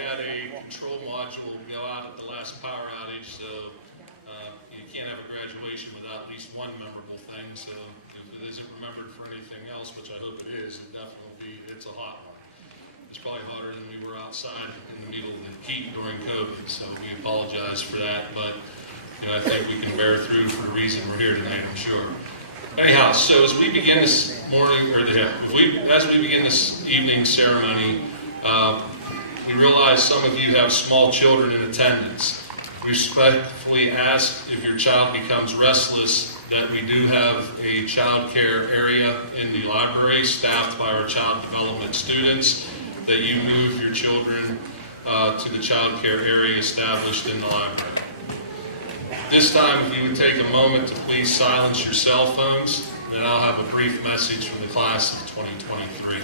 had a control module go out at the last power outage, so you can't have a graduation without at least one memorable thing. So if it isn't remembered for anything else, which I hope it is, it's a hot one. It's probably hotter than we were outside in the middle of the heat during COVID, so we apologize for that, but I think we can bear through for the reason we're here tonight, I'm sure. Anyhow, so as we begin this morning, as we begin this evening ceremony, we realize some of you have small children in attendance. We respectfully ask if your child becomes restless that we do have a child care area in the library staffed by our child development students, that you move your children to the child care area established in the library. This time, if you would take a moment to please silence your cell phones, and I'll have a brief message from the class of 2023.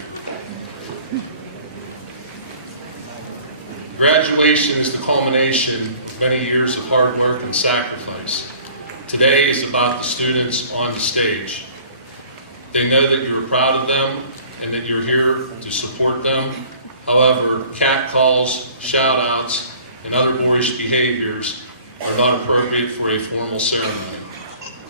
Graduation is the culmination of many years of hard work and sacrifice. Today is about the students on the stage. They know that you are proud of them and that you're here to support them. However, catcalls, shout-outs, and other boorish behaviors are not appropriate for a formal ceremony.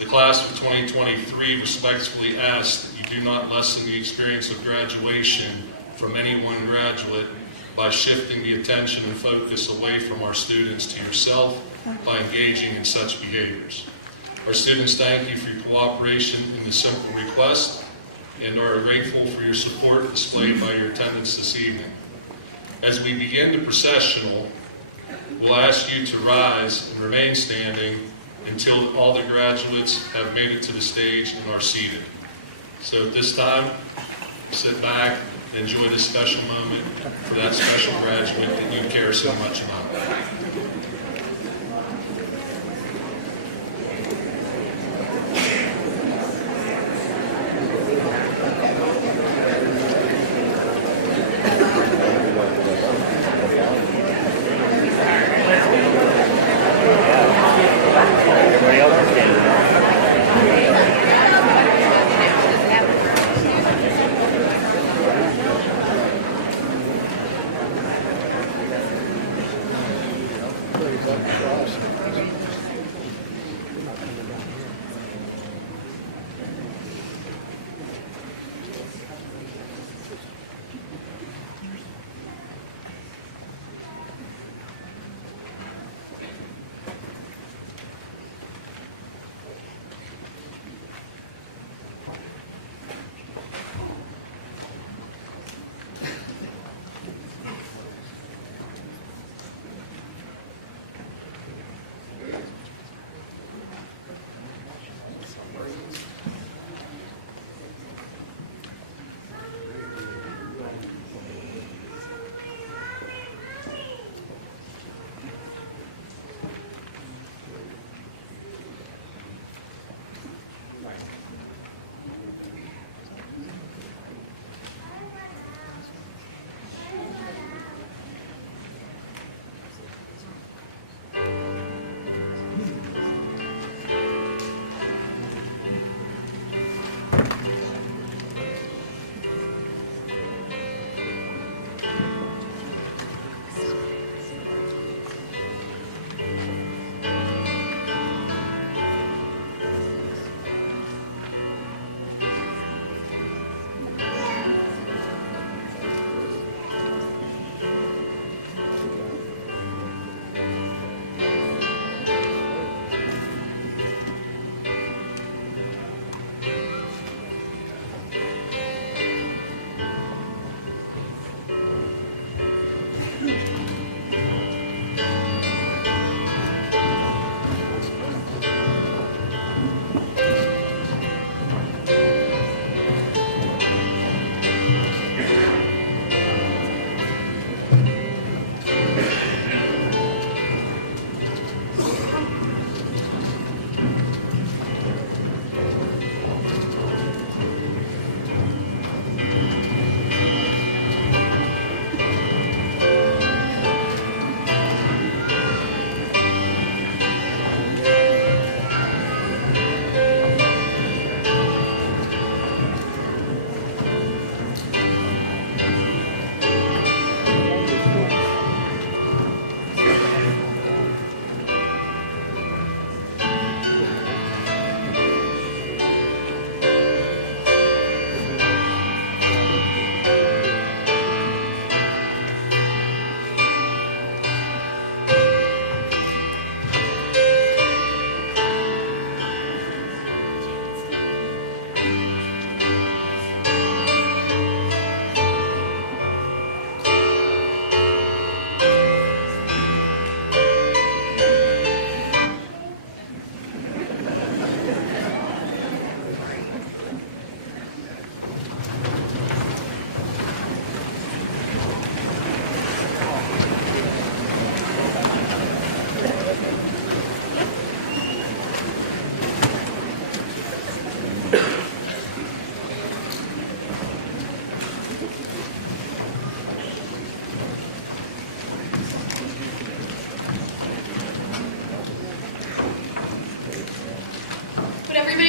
The class of 2023 respectfully asks that you do not lessen the experience of graduation from any one graduate by shifting the attention and focus away from our students to yourself by engaging in such behaviors. Our students thank you for your cooperation in this simple request and are grateful for your support displayed by your attendance this evening. As we begin the processional, we'll ask you to rise and remain standing until all the graduates have made it to the stage and are seated. So at this time, sit back and enjoy this special moment for that special graduate that you care so much about.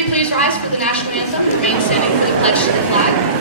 you please rise for the national anthem and remain standing for the pledge to the flag?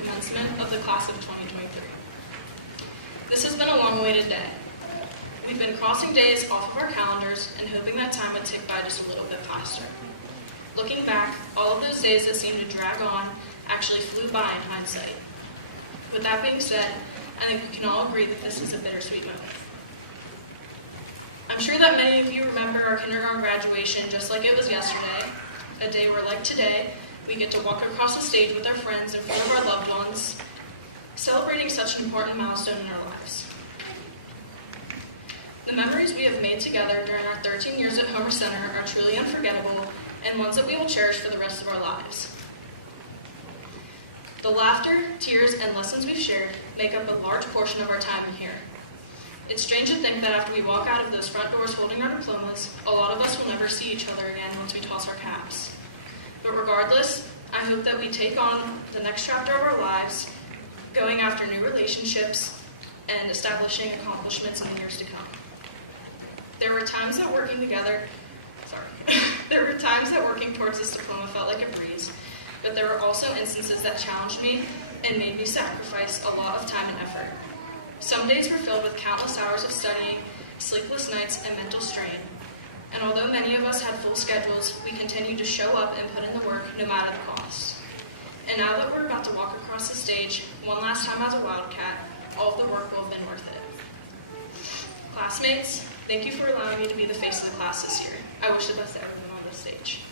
Commencement of the class of 2023. This has been a long-awaited day. We've been crossing days off of our calendars and hoping that time would tick by just a little bit faster. Looking back, all of those days that seemed to drag on actually flew by in hindsight. With that being said, I think we can all agree that this is a bittersweet moment. I'm sure that many of you remember our kindergarten graduation just like it was yesterday, a day where, like today, we get to walk across the stage with our friends in front of our loved ones, celebrating such an important milestone in our lives. The memories we have made together during our 13 years at Homer Center are truly unforgettable and ones that we will cherish for the rest of our lives. The laughter, tears, and lessons we've shared make up a large portion of our time here. It's strange to think that after we walk out of those front doors holding our diplomas, a lot of us will never see each other again once we toss our caps. But regardless, I hope that we take on the next chapter of our lives, going after new relationships and establishing accomplishments in the years to come. There were times that working towards this diploma felt like a breeze, but there were also instances that challenged me and made me sacrifice a lot of time and effort. Some days were filled with countless hours of studying, sleepless nights, and mental strain. And although many of us had full schedules, we continued to show up and put in the work no matter the cost. And now that we're about to walk across the stage one last time as a Wildcat, all of the work will have been worth it. Classmates, thank you for allowing me to be the face of the class this year. I wish the best to everyone on this stage.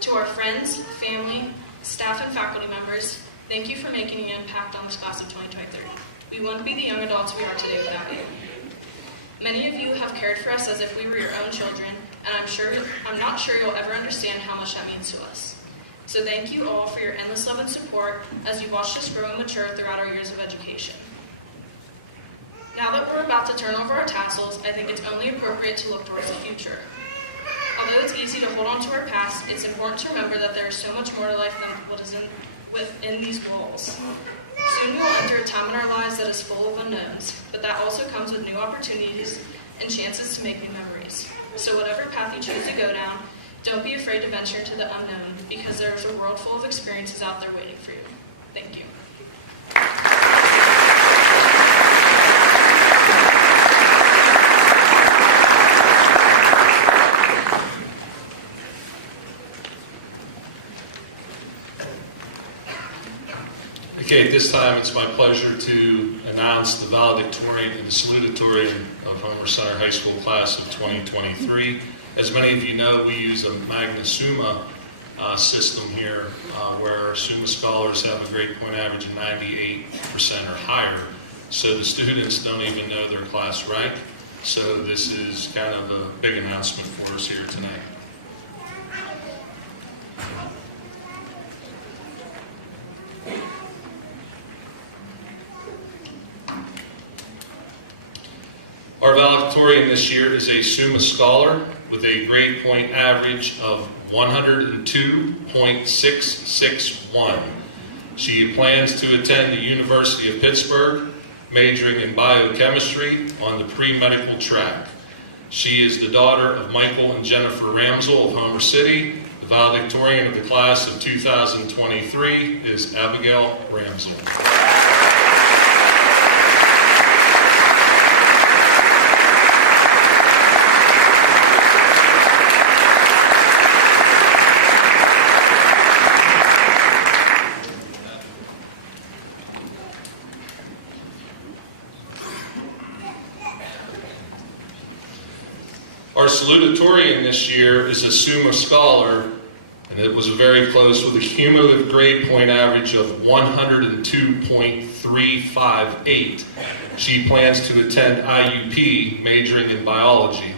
To our friends, family, staff, and faculty members, thank you for making an impact on this class of 2023. We wouldn't be the young adults we are today without you. Many of you have cared for us as if we were your own children, and I'm not sure you'll ever understand how much that means to us. So thank you all for your endless love and support as you watched us grow and mature throughout our years of education. Now that we're about about to turn over our tassels, I think it's only appropriate to look towards the future. Although it's easy to hold on to our past, it's important to remember that there is so much more to life than what is within these walls. Soon we will enter a time in our lives that is full of unknowns, but that also comes with new opportunities and chances to make new memories. So whatever path you choose to go down, don't be afraid to venture into the unknown, because there is a world full of experiences out there waiting for you. Thank you. Okay, at this time it's my pleasure to announce the valedictorian and the salutatorian of Homer Center High School class of 2023. As many of you know, we use a Magna Summa system here where our Summa scholars have a grade point average of 98% or higher. So the students don't even know their class rank. So this is kind of a big announcement for us here tonight. Our valedictorian this year is a Summa Scholar with a grade point average of 102.661. She plans to attend the University of Pittsburgh, majoring in biochemistry on the pre-medical track. She is the daughter of Michael and Jennifer Ramsell of Homer City. The valedictorian of the class of 2023 is Abigail Ramsell. Our salutatorian this year is a Summa Scholar, and it was very close with a cumulative grade point average of 102.358. She plans to attend IUP, majoring in biology.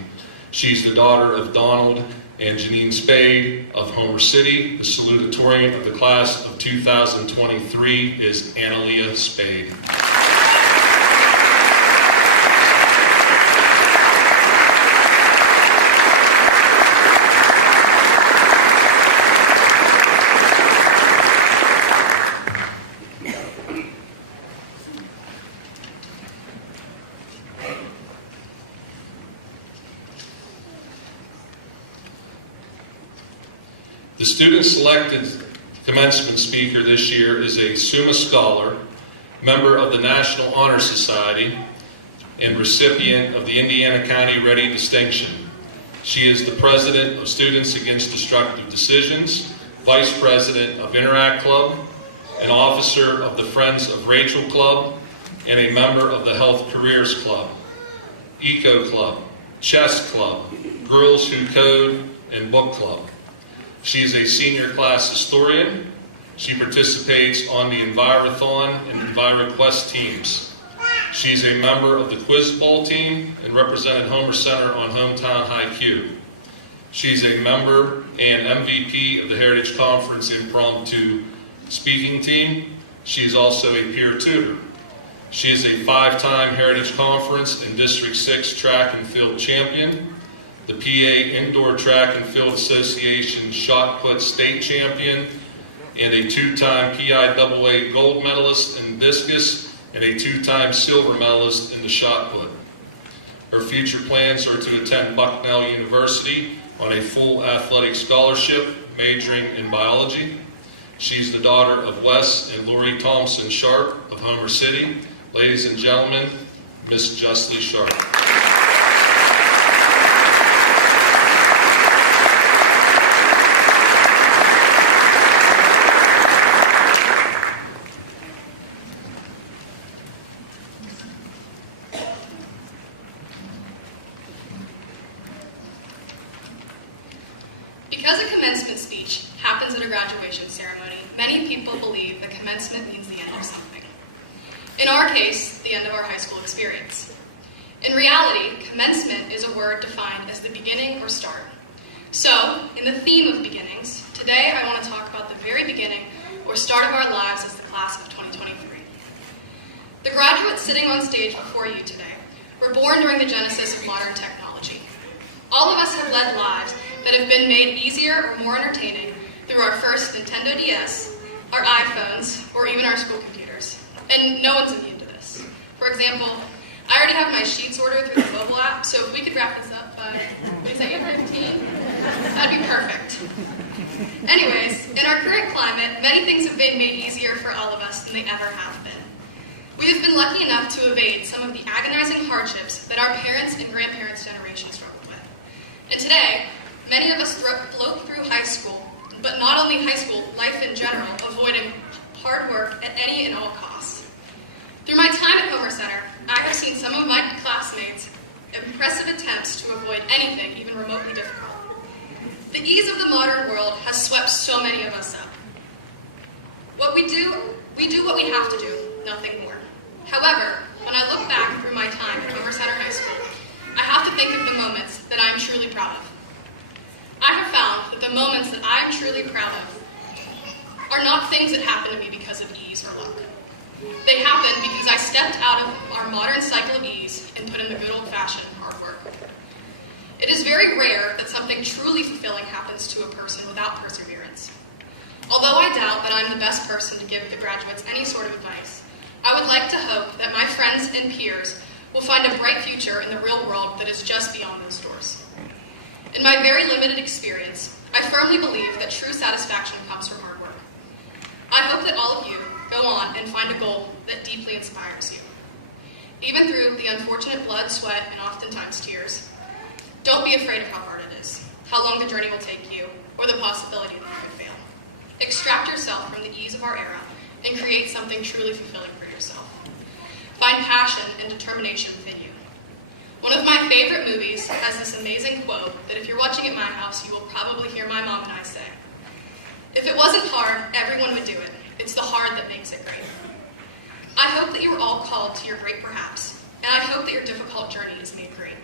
She's the daughter of Donald and Janine Spade of Homer City. The salutatorian of the class of 2023 is Analia Spade. The student-selected commencement speaker this year is a Summa Scholar, member of the National Honor Society, and recipient of the Indiana County Ready Distinction. She is the president of Students Against Destructive Decisions, vice president of Interact Club, an officer of the Friends of Rachel Club, and a member of the Health Careers Club, Eco Club, Chess Club, Girls Who Code, and Book Club. She is a senior class historian. She participates on the Envirathon and EnviraQuest teams. She's a member of the Quiz Bowl team and represented Homer Center on Hometown High Q. She's a member and MVP of the Heritage Conference Impromptu Speaking Team. She's also a peer tutor. She is a 5-time Heritage Conference and District 6 track and field champion, the PA Indoor Track and Field Association Shot Put State Champion, and a 2-time PIAA gold medalist in discus, and a 2-time silver medalist in the shot put. Her future plans are to attend Bucknell University on a full athletic scholarship, majoring in biology. She's the daughter of Wes and Lori Thompson Sharp of Homer City. Ladies and gentlemen, Miss Justly Sharp. Because a commencement speech happens at a graduation ceremony, many people believe that commencement means the end of something. In our case, the end of our high school experience. In reality, commencement is a word defined as the beginning or start. So, in the theme of beginnings, today I want to talk about the very beginning or start of our lives as the class of 2023. The graduates sitting on stage before you today were born during the genesis of modern technology. All of us have led lives that have been made easier or more entertaining through our first Nintendo DS, our iPhones, or even our school computers. And no one's immune to this. For example, I already have my sheets ordered through the mobile app, so if we could wrap this up by, what is that, 8:15? That'd be perfect. Anyways, in our current climate, many things have been made easier for all of us than they ever have been. We have been lucky enough to evade some of the agonizing hardships that our parents' and grandparents' generation struggled with. And today, many of us float through high school, but not only high school, life in general, avoiding hard work at any and all costs. Through my time at Homer Center, I have seen some of my classmates' impressive attempts to avoid anything even remotely difficult. The ease of the modern world has swept so many of us up. What we do what we have to do, nothing more. However, when I look back through my time at Homer Center High School, I have to think of the moments that I am truly proud of. I have found that the moments that I am truly proud of are not things that happen to me because of ease or luck. They happen because I stepped out of our modern cycle of ease and put in the good old-fashioned hard work. It is very rare that something truly fulfilling happens to a person without perseverance. Although I doubt that I'm the best person to give the graduates any sort of advice, I would like to hope that my friends and peers will find a bright future in the real world that is just beyond those doors. In my very limited experience, I firmly believe that true satisfaction comes from hard work. I hope that all of you go on and find a goal that deeply inspires you. Even through the unfortunate blood, sweat, and oftentimes tears, don't be afraid of how hard it is, how long the journey will take you, or the possibility that you could fail. Extract yourself from the ease of our era and create something truly fulfilling for yourself. Find passion and determination within you. One of my favorite movies has this amazing quote that if you're watching at my house, you will probably hear my mom and I say. If it wasn't hard, everyone would do it. It's the hard that makes it great. I hope that you are all called to your great perhaps, and I hope that your difficult journey is made great.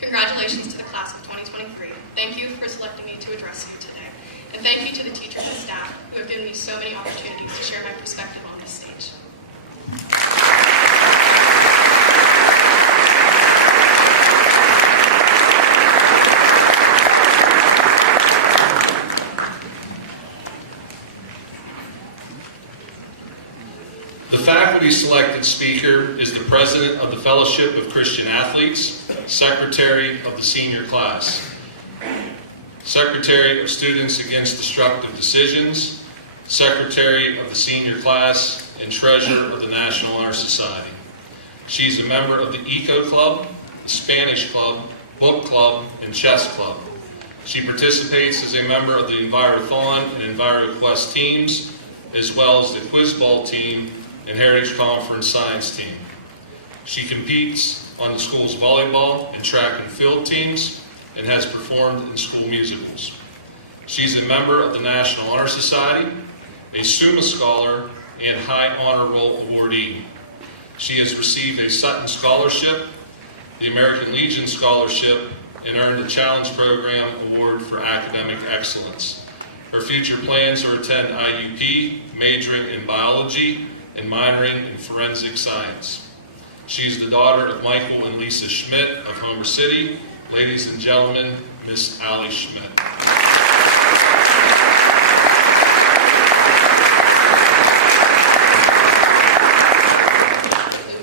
Congratulations to the class of 2023. Thank you for selecting me to address you today. And thank you to the teachers and staff who have given me so many opportunities to share my perspective on this stage. The faculty selected speaker is the President of the Fellowship of Christian Athletes, Secretary of the Senior Class, Secretary of Students Against Destructive Decisions, Secretary of the Senior Class, and Treasurer of the National Honor Society. She's a member of the Eco Club, the Spanish Club, Book Club, and Chess Club. She participates as a member of the EnviroThon and EnviroQuest teams, as well as the Quiz Bowl team and Heritage Conference Science team. She competes on the school's volleyball and track and field teams and has performed in school musicals. She's a member of the National Honor Society, a Summa Scholar, and High Honor Roll awardee. She has received a Sutton Scholarship, the American Legion Scholarship, and earned a Challenge Program Award for Academic Excellence. Her future plans are to attend IUP, majoring in biology and minoring in forensic science. She is the daughter of Michael and Lisa Schmidt of Homer City. Ladies and gentlemen, Miss Allie Schmidt. Oh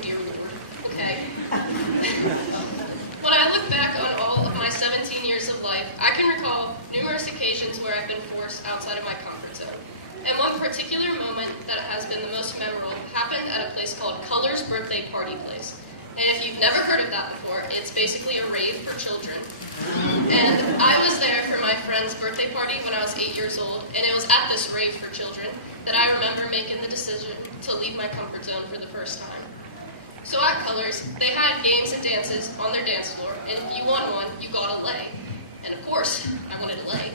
dear Lord. Okay. When I look back on all of my 17 years of life, I can recall numerous occasions where I've been forced outside of my comfort zone. And one particular moment that has been the most memorable happened at a place called Color's Birthday Party Place. And if you've never heard of that before, it's basically a rave for children. And I was there for my friend's birthday party when I was 8 years old, and it was at this rave for children that I remember making the decision to leave my comfort zone for the first time. So at Colors, they had games and dances on their dance floor, and if you won one, you got a lei. And of course, I wanted a lei.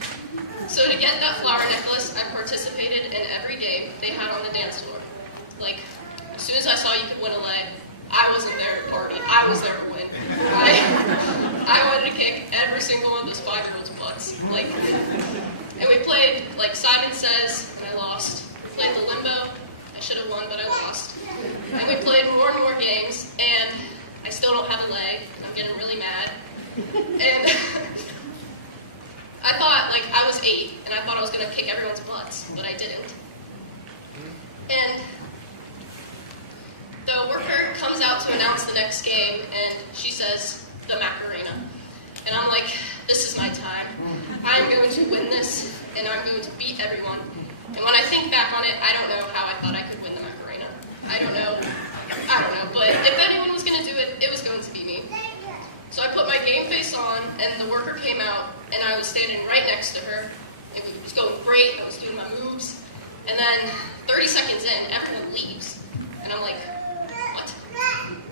So to get that flower necklace, I participated in every game they had on the dance floor. Like, as soon as I saw you could win a lei, I wasn't there to party. I was there to win. I wanted to kick every single one of those 5-year-olds' butts. And we played, like Simon Says, and I lost. We played the limbo. I should have won, but I lost. And we played more and more games, and I still don't have a getting really mad. And I thought, like, I was 8, and I thought I was going to kick everyone's butts, but I didn't. And the worker comes out to announce the next game, and she says, the Macarena. And I'm like, this is my time. I'm going to win this, and I'm going to beat everyone. And when I think back on it, I don't know how I thought I could win the Macarena. I don't know, but if anyone was going to do it, it was going to be me. So I put my game face on, and the worker came out, and I was standing right next to her. It was going great, I was doing my moves, and then 30 seconds in, everyone leaves. And I'm like, what?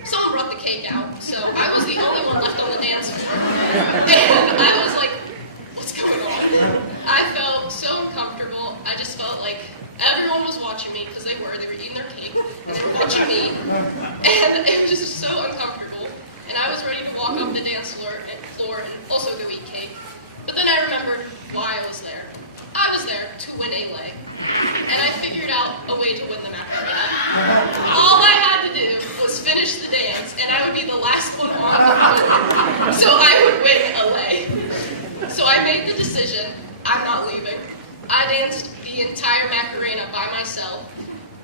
Someone brought the cake out, so I was the only one left on the dance floor. And I was like, what's going on? I felt so uncomfortable. I just felt like everyone was watching me, because they were eating their cake, and they were watching me. And it was just so uncomfortable. And I was ready to walk off the dance floor and also go eat cake. But then I remembered why I was there. I was there to win a leg. And I figured out a way to win the Macarena. All I had to do was finish the dance, and I would be the last one on the floor. So I would win a leg. So I made the decision, I'm not leaving. I danced the entire Macarena by myself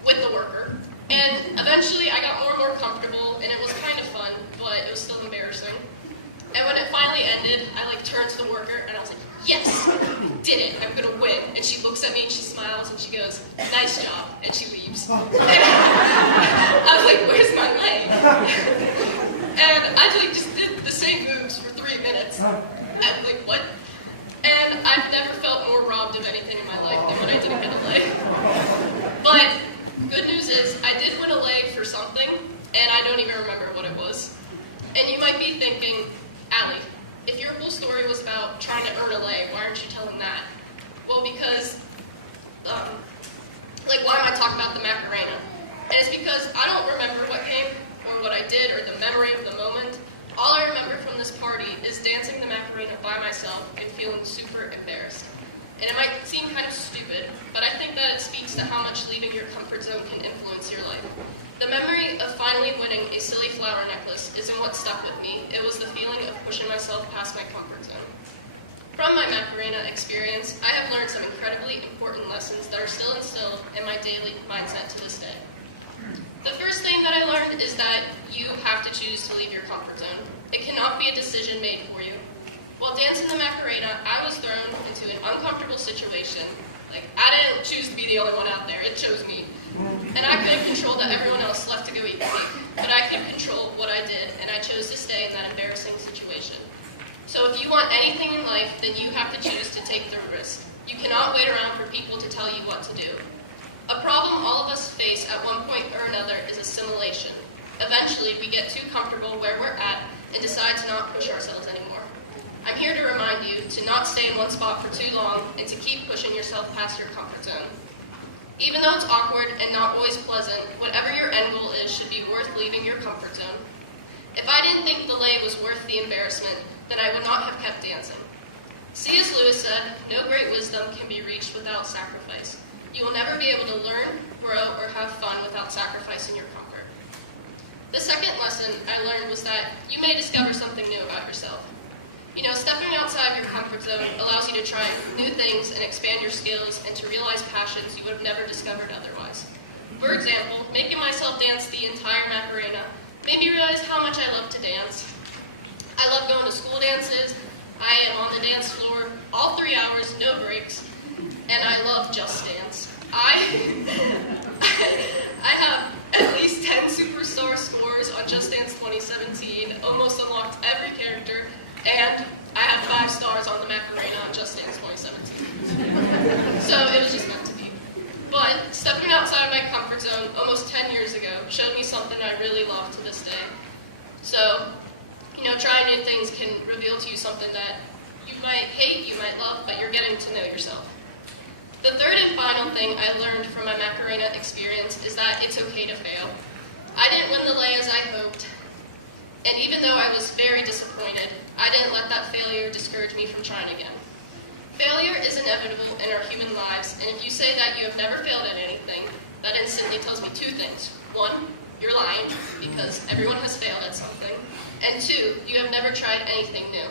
with the worker. And eventually I got more and more comfortable, and it was kind of fun, but it was still embarrassing. And when it finally ended, I turned to the worker, and I was like, yes, did it, I'm gonna win. And she looks at me, and she smiles, and she goes, nice job, and she leaves. And I was like, where's my leg? And I just did the same moves for 3 minutes. I'm like, what? And I've never felt more robbed of anything in my life than when I didn't get a leg. But good news is, I did win a leg for something, and I don't even remember what it was. And you might be thinking, Allie, if your whole story was about trying to earn a leg, why aren't you telling that? Well, because, why am I talking about the Macarena? And it's because I don't remember what came, or what I did, or the memory of the moment. All I remember from this party is dancing the Macarena by myself and feeling super embarrassed. And it might seem kind of stupid, but I think that it speaks to how much leaving your comfort zone can influence your life. The memory of finally winning a silly flower necklace isn't what stuck with me. It was the feeling of pushing myself past my comfort zone. From my Macarena experience, I have learned some incredibly important lessons that are still instilled in my daily mindset to this day. The first thing that I learned is that you have to choose to leave your comfort zone. It cannot be a decision made for you. While dancing the Macarena, I was thrown into an uncomfortable situation. I didn't choose to be the only one out there, it chose me. And I couldn't control that everyone else left to go eat cake, but I could control what I did, and I chose to stay in that embarrassing situation. So if you want anything in life, then you have to choose to take the risk. You cannot wait around for people to tell you what to do. A problem all of us face at one point or another is assimilation. Eventually, we get too comfortable where we're at and decide to not push ourselves anymore. I'm here to remind you to not stay in one spot for too long and to keep pushing yourself past your comfort zone. Even though it's awkward and not always pleasant, whatever your end goal is should be worth leaving your comfort zone. If I didn't think the lay was worth the embarrassment, then I would not have kept dancing. C.S. Lewis said, no great wisdom can be reached without sacrifice. You will never be able to learn, grow, or have fun without sacrificing your comfort. The second lesson I learned was that you may discover something new about yourself. Stepping outside your comfort zone allows you to try new things and expand your skills and to realize passions you would have never discovered otherwise. For example, making myself dance the entire Macarena made me realize how much I love to dance. I love going to school dances, I am on the dance floor all 3 hours, no breaks, and I love Just Dance. I have at least 10 superstar scores on Just Dance 2017, almost unlocked every character, and I have 5 stars on the Macarena on Just Dance 2017. So it was just meant to be. But stepping outside my comfort zone almost 10 years ago showed me something I really love to this day. So, trying new things can reveal to you something that you might hate, you might love, but you're getting to know yourself. The third and final thing I learned from my Macarena experience is that it's okay to fail. I didn't win the lay as I hoped, and even though I was very disappointed, I didn't let that failure discourage me from trying again. Failure is inevitable in our human lives, and if you say that you have never failed at anything, that instantly tells me 2 things. 1, you're lying, because everyone has failed at something. And 2, you have never tried anything new.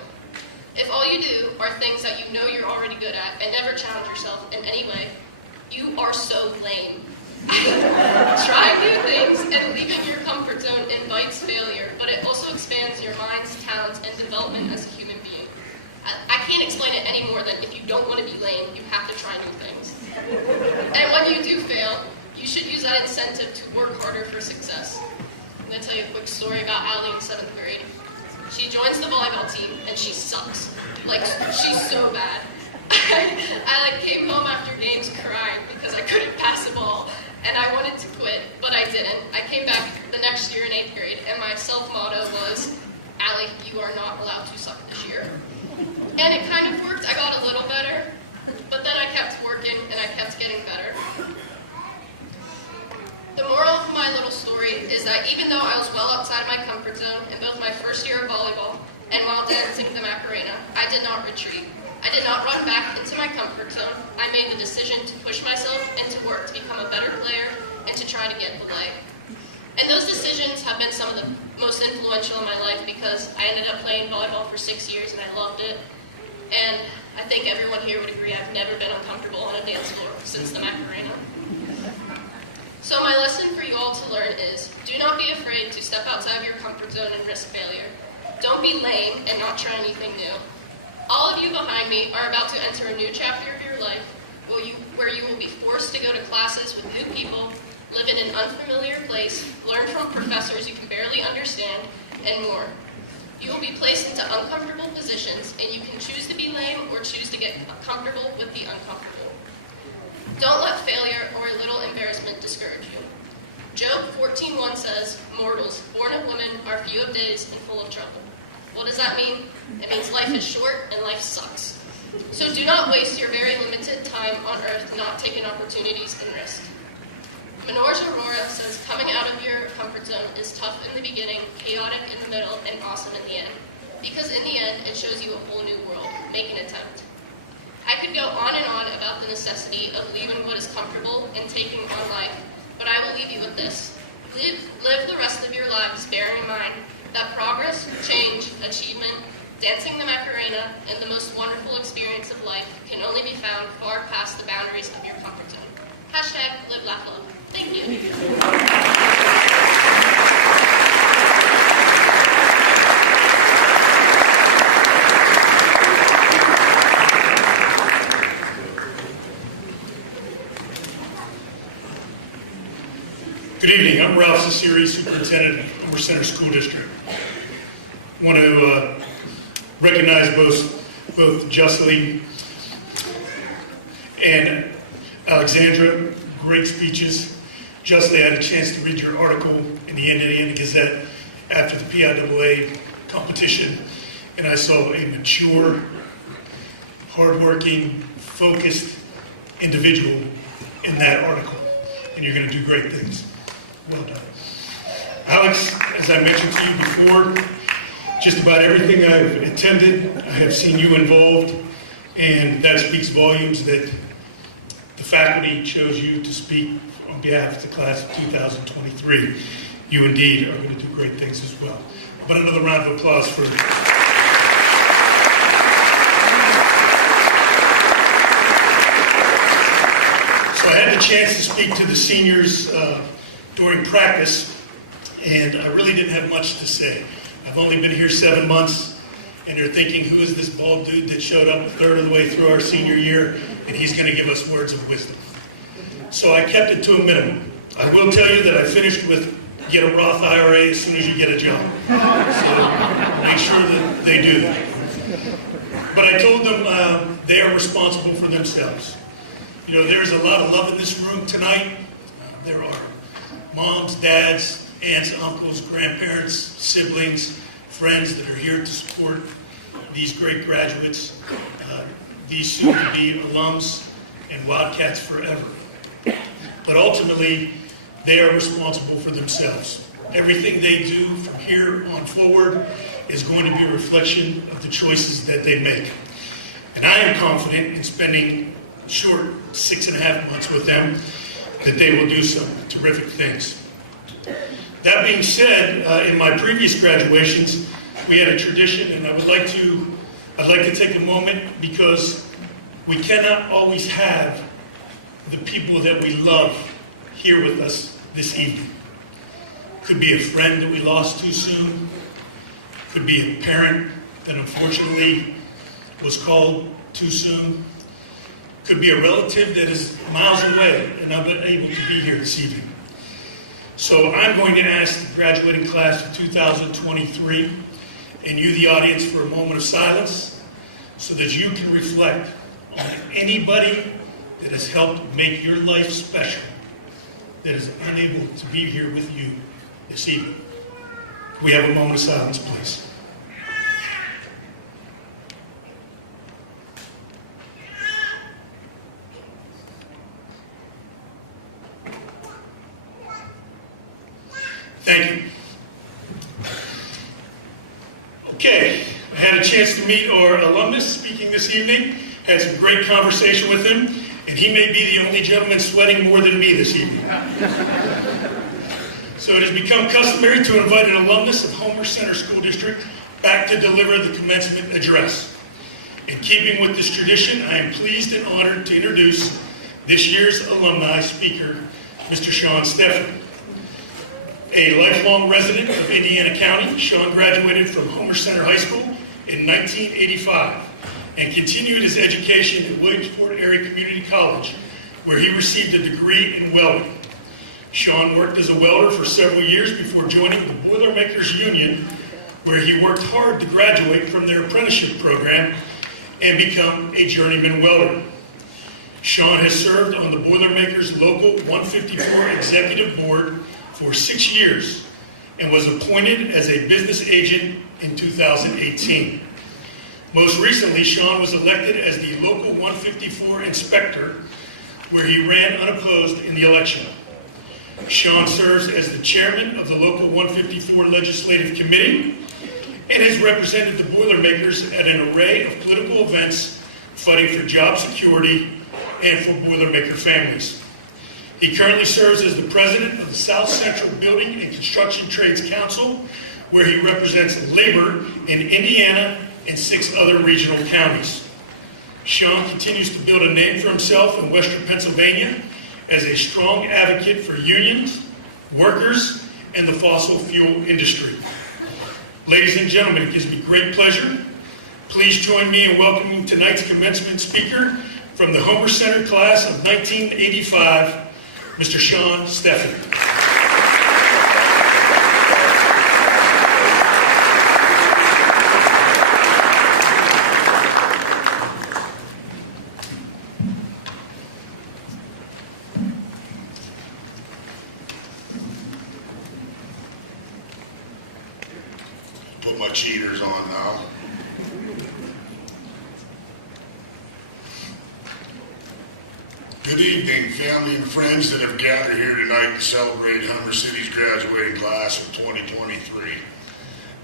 If all you do are things that you know you're already good at and never challenge yourself in any way, you are so lame. Trying new things and leaving your comfort zone invites failure, but it also expands your mind's talents and development as a human being. I can't explain it any more than if you don't want to be lame, you have to try new things. And when you do fail, you should use that incentive to work harder for success. I'm going to tell you a quick story about Allie in 7th grade. She joins the volleyball team, and she sucks. Like, she's so bad. I came home after games crying because I couldn't pass the ball, and I wanted to quit, but I didn't. I came back the next year in 8th grade, and my self-motto was, Allie, you are not allowed to suck this year. And it kind of worked. I got a little better, but then I kept working, and I kept getting better. The moral of my little story is that even though I was well outside my comfort zone in both my first year of volleyball and while dancing the Macarena, I did not retreat. I did not run back into my comfort zone. I made the decision to push myself and to work to become a better player and to try to get the leg. And those decisions have been some of the most influential in my life because I ended up playing volleyball for 6 years and I loved it. And I think everyone here would agree I've never been uncomfortable on a dance floor since the Macarena. So my lesson for you all to learn is, do not be afraid to step outside of your comfort zone and risk failure. Don't be lame and not try anything new. All of you behind me are about to enter a new chapter of your life where you will be forced to go to classes with new people, live in an unfamiliar place, learn from professors you can barely understand, and more. You will be placed into uncomfortable positions, and you can choose to be lame or choose to get comfortable with the uncomfortable. Don't let failure or a little embarrassment discourage you. Job 14:1 says, mortals, born of women, are few of days and full of trouble. What does that mean? It means life is short and life sucks. So do not waste your very limited time on earth not taking opportunities and risk. Minor's Aurora says coming out of your comfort zone is tough in the beginning, chaotic in the middle, and awesome in the end. Because in the end, it shows you a whole new world. Make an attempt. I could go on and on about the necessity of leaving what is comfortable and taking on life, but I will leave you with this. Live the rest of your lives bearing in mind that progress, change, achievement, dancing the Macarena, and the most wonderful experience of life can only be found far past the boundaries of your comfort zone. # live, laugh, love. Thank you. Good evening. I'm Ralph Ciceri, Superintendent of Homer Center School District. I want to recognize both Justly and Alexandra. Great speeches. Justly, I had a chance to read your article in the Indiana Gazette after the PIAA competition, and I saw a mature, hardworking, focused individual in that article, and you're going to do great things. Well done. Alex, as I mentioned to you before, just about everything I've attended, I have seen you involved, and that speaks volumes that the faculty chose you to speak on behalf of the class of 2023. You indeed are going to do great things as well. But another round of applause for So I had the chance to speak to the seniors during practice, and I really didn't have much to say. I've only been here 7 months, and they're thinking, who is this bald dude that showed up a third of the way through our senior year, and he's going to give us words of wisdom. So I kept it to a minimum. I will tell you that I finished with get a Roth IRA as soon as you get a job. So make sure that they do that. But I told them they are responsible for themselves. You know, there's a lot of love in this room tonight. There are moms, dads, aunts, uncles, grandparents, siblings, friends that are here to support these great graduates, these soon-to-be alums and Wildcats forever. But ultimately, they are responsible for themselves. Everything they do from here on forward is going to be a reflection of the choices that they make. And I am confident in spending short 6.5 months with them that they will do some terrific things. That being said, in my previous graduations, we had a tradition, and I'd like to take a moment because we cannot always have the people that we love here with us this evening. Could be a friend that we lost too soon. Could be a parent that unfortunately was called too soon. Could be a relative that is miles away and not able to be here this evening. So I'm going to ask the graduating class of 2023 and you, the audience, for a moment of silence so that you can reflect on anybody that has helped make your life special that is unable to be here with you this evening. Can we have a moment of silence, please? Thank you. Okay, I had a chance to meet our alumnus speaking this evening. Had some great conversation with him, and he may be the only gentleman sweating more than me this evening. So it has become customary to invite an alumnus of Homer Center School District back to deliver the commencement address. In keeping with this tradition, I am pleased and honored to introduce this year's alumni speaker, Mr. Sean Stephan. A lifelong resident of Indiana County, Sean graduated from Homer Center High School in 1985 and continued his education at Williamsport Area Community College, where he received a degree in welding. Sean worked as a welder for several years before joining the Boilermakers Union, where he worked hard to graduate from their apprenticeship program and become a journeyman welder. Sean has served on the Boilermakers Local 154 Executive Board for 6 years and was appointed as a business agent in 2018. Most recently, Sean was elected as the Local 154 Inspector, where he ran unopposed in the election. Sean serves as the chairman of the Local 154 Legislative Committee and has represented the Boilermakers at an array of political events fighting for job security and for Boilermaker families. He currently serves as the president of the South Central Building and Construction Trades Council, where he represents labor in Indiana and 6 other regional counties. Sean continues to build a name for himself in Western Pennsylvania as a strong advocate for unions, workers, and the fossil fuel industry. Ladies and gentlemen, it gives me great pleasure. Please join me in welcoming tonight's commencement speaker from the Homer Center class of 1985, Mr. Sean Stephan. Put my cheaters on now. Good evening, family and friends that have gathered here tonight to celebrate Homer City's graduating class of 2023.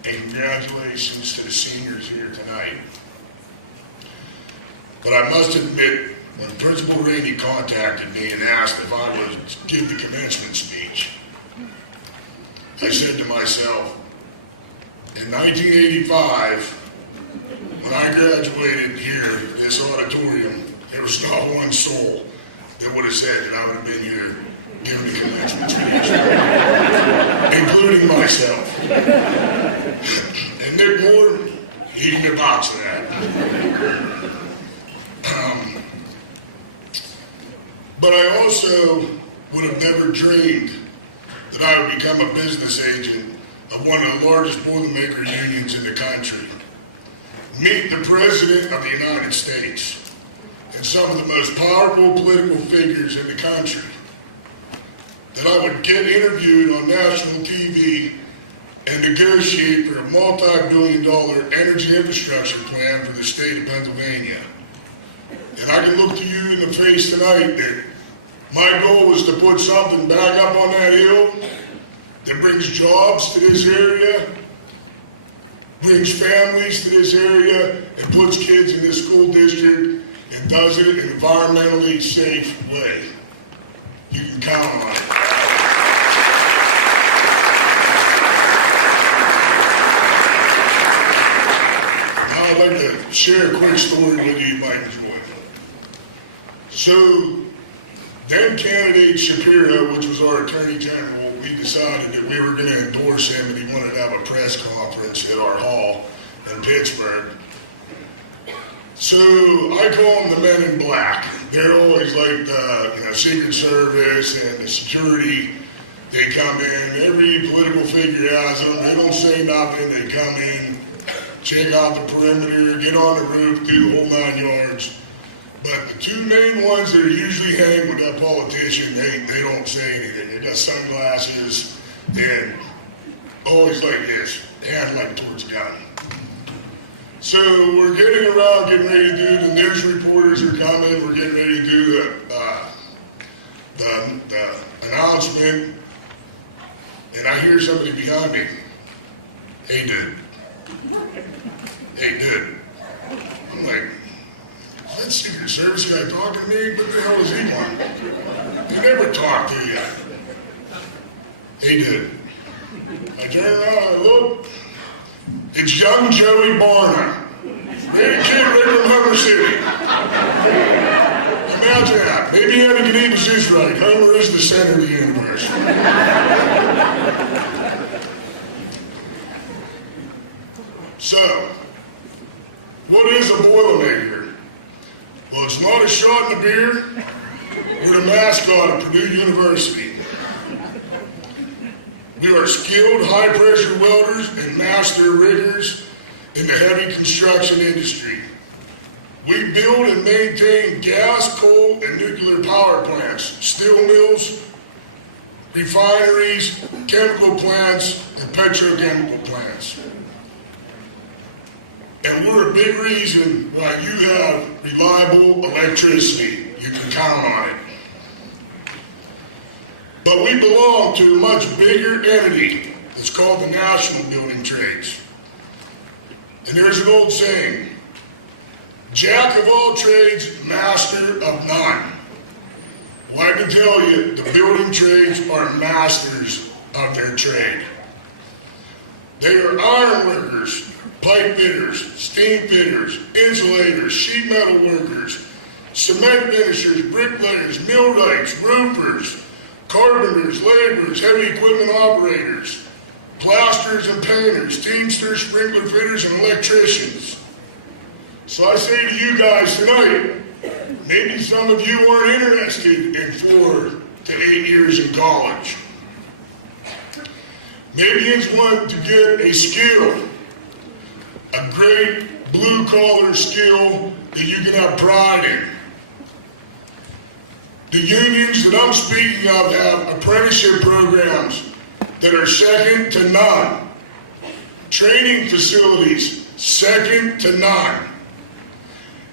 And congratulations to the seniors here tonight. But I must admit, when Principal Rainey contacted me and asked if I would give the commencement speech, I said to myself, in 1985, when I graduated here, this auditorium, there was not one soul that would have said that I would have been here giving the commencement speech, including myself. And Nick Moore, he can vouch for that. But I also would have never dreamed that I would become a business agent of one of the largest Boilermaker unions in the country, meet the President of the United States, and some of the most powerful political figures in the country, that I would get interviewed on national TV and negotiate for a multi-billion-dollar energy infrastructure plan for the state of Pennsylvania. And I can look to you in the face tonight that my goal was to put something back up on that hill that brings jobs to this area, brings families to this area, and puts kids in this school district and does it in an environmentally safe way. You can count on it. share a quick story with you might enjoy. So, then candidate Shapiro, which was our Attorney General, we decided that we were going to endorse him and he wanted to have a press conference at our hall in Pittsburgh. So I call them the Men in Black. They're always like the Secret Service and the security. They come in, every political figure has them. They don't say nothing. They come in, check out the perimeter, get on the roof, do the whole 9 yards. But the two main ones that are usually hanging with that politician, they don't say anything. They got sunglasses and always like this, hand like towards God. So we're getting around, getting ready to do, the news reporters are coming, we're getting ready to do the announcement, and I hear somebody behind me. Hey, dude. Hey, dude. I'm like, is that Secret Service guy talking to me? What the hell is he want? He never talked to you. Hey, dude. I turn around and I look. It's young Joey Barna. Great kid right from Homer City. Imagine that. Maybe he had to get this right. Homer is the center of the universe. So, what is a Boilermaker? Well, it's not a shot in the beer. We're the mascot of Purdue University. We are skilled, high-pressure welders and master riggers in the heavy construction industry. We build and maintain gas, coal, and nuclear power plants, steel mills, refineries, chemical plants, and petrochemical plants. And we're a big reason why you have reliable electricity. You can count on it. But we belong to a much bigger entity. It's called the National Building Trades. And there's an old saying, jack of all trades, master of none. Well, I can tell you, the building trades are masters of their trade. They are iron workers, pipe fitters, steam fitters, insulators, sheet metal workers, cement finishers, bricklayers, millwrights, roofers, carpenters, laborers, heavy equipment operators, plasterers and painters, teamsters, sprinkler fitters, and electricians. So I say to you guys tonight, maybe some of you aren't interested in 4 to 8 years in college. Maybe it's one to get a skill, a great blue-collar skill that you can have pride in. The unions that I'm speaking of have apprenticeship programs that are second to none. Training facilities, second to none.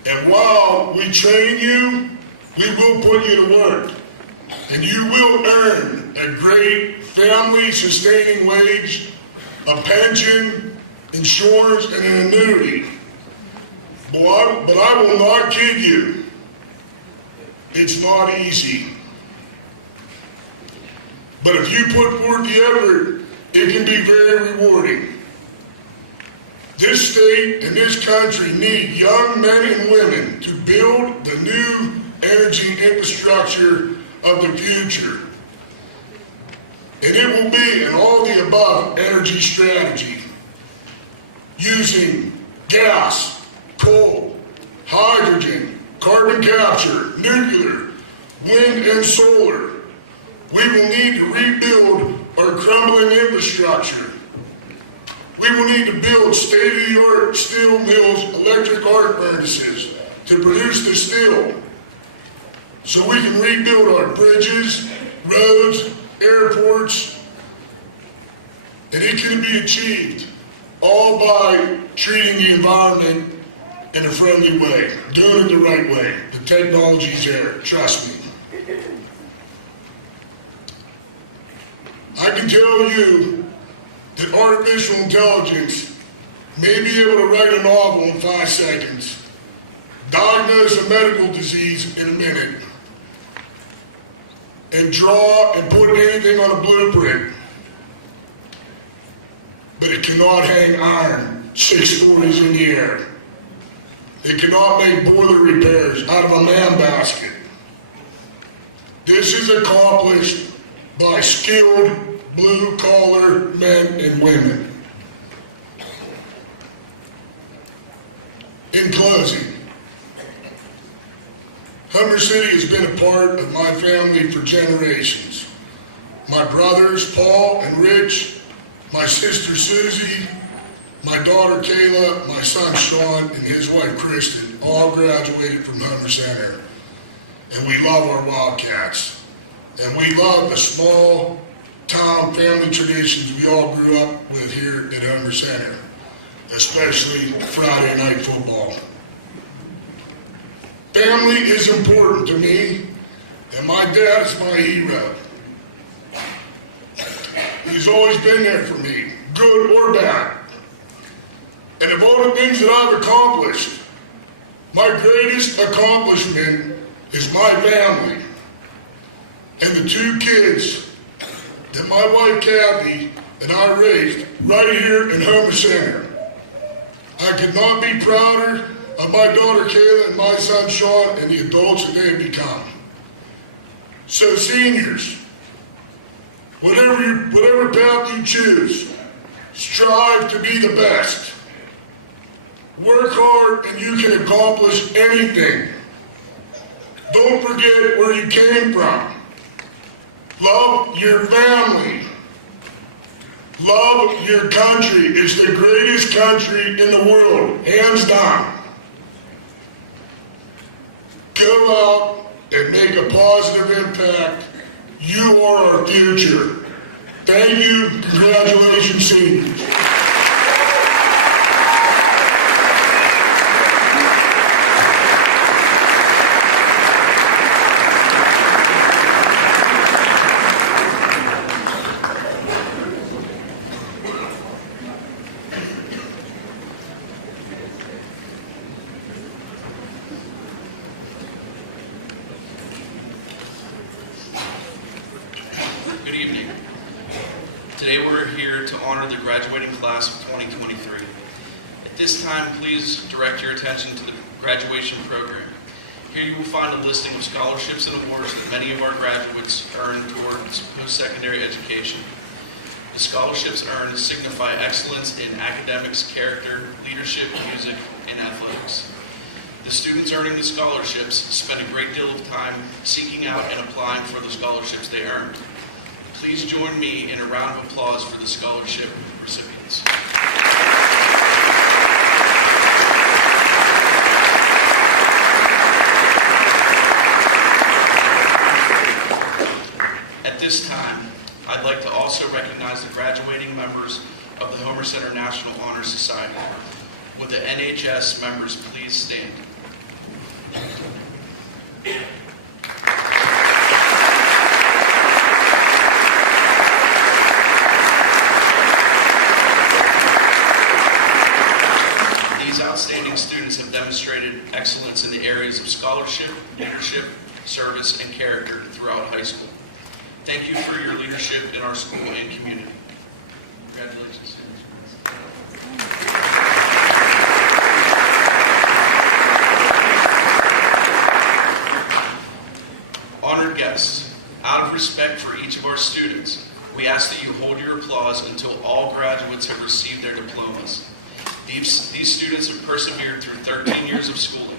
And while we train you, we will put you to work. And you will earn a great family-sustaining wage, a pension, insurance, and an annuity. But I will not kid you. It's not easy. But if you put forth the effort, it can be very rewarding. This state and this country need young men and women to build the new energy infrastructure of the future. And it will be an all the above energy strategy using gas, coal, hydrogen, carbon capture, nuclear, wind, and solar. We will need to rebuild our crumbling infrastructure. We will need to build state-of-the-art steel mills, electric arc furnaces to produce the steel so we can rebuild our bridges, roads, airports, and it can be achieved all by treating the environment in a friendly way, doing it the right way. The technology's there, trust me. I can tell you that artificial intelligence may be able to write a novel in 5 seconds, diagnose a medical disease in a minute, and draw and put anything on a blueprint. But it cannot hang iron 6 stories in the air. They cannot make boiler repairs out of a man basket. This is accomplished by skilled blue-collar men and women. In closing, Humber City has been a part of my family for generations. My brothers, Paul and Rich, my sister Susie, my daughter Kayla, my son Sean, and his wife Kristen all graduated from Humber Center. And we love our Wildcats. And we love the small town family traditions we all grew up with here at Humber Center, especially Friday night football. Family is important to me, and my dad is my hero. He's always been there for me, good or bad. And of all the things that I've accomplished, my greatest accomplishment is my family and the 2 kids that my wife Kathy and I raised right here in Humber Center. I could not be prouder of my daughter Kayla and my son Sean and the adults that they have become. So seniors, whatever path you choose, strive to be the best. Work hard and you can accomplish anything. Don't forget where you came from. Love your family. Love your country. It's the greatest country in the world, hands down. Go out and make a positive impact. You are our future. Thank you. Congratulations, seniors. Good evening. Today we're here to honor the graduating class of 2023. At this time, please direct your attention to the graduation program. Here you will find a listing of scholarships and awards that many of our graduates earned towards post-secondary education. The scholarships earned signify excellence in academics, character, leadership, music, and athletics. The students earning the scholarships spend a great deal of time seeking out and applying for the scholarships they earned. Please join me in a round of applause for the scholarship recipients. At this time, I'd like to also recognize the graduating members of the Homer Center National Honor Society. Would the NHS members please stand? Outstanding students have demonstrated excellence in the areas of scholarship, leadership, service, and character throughout high school. Thank you for your leadership in our school and community. Congratulations. Honored guests, out of respect for each of our students, we ask that you hold your applause until all graduates have received their diplomas. These students have persevered through 13 years of schooling.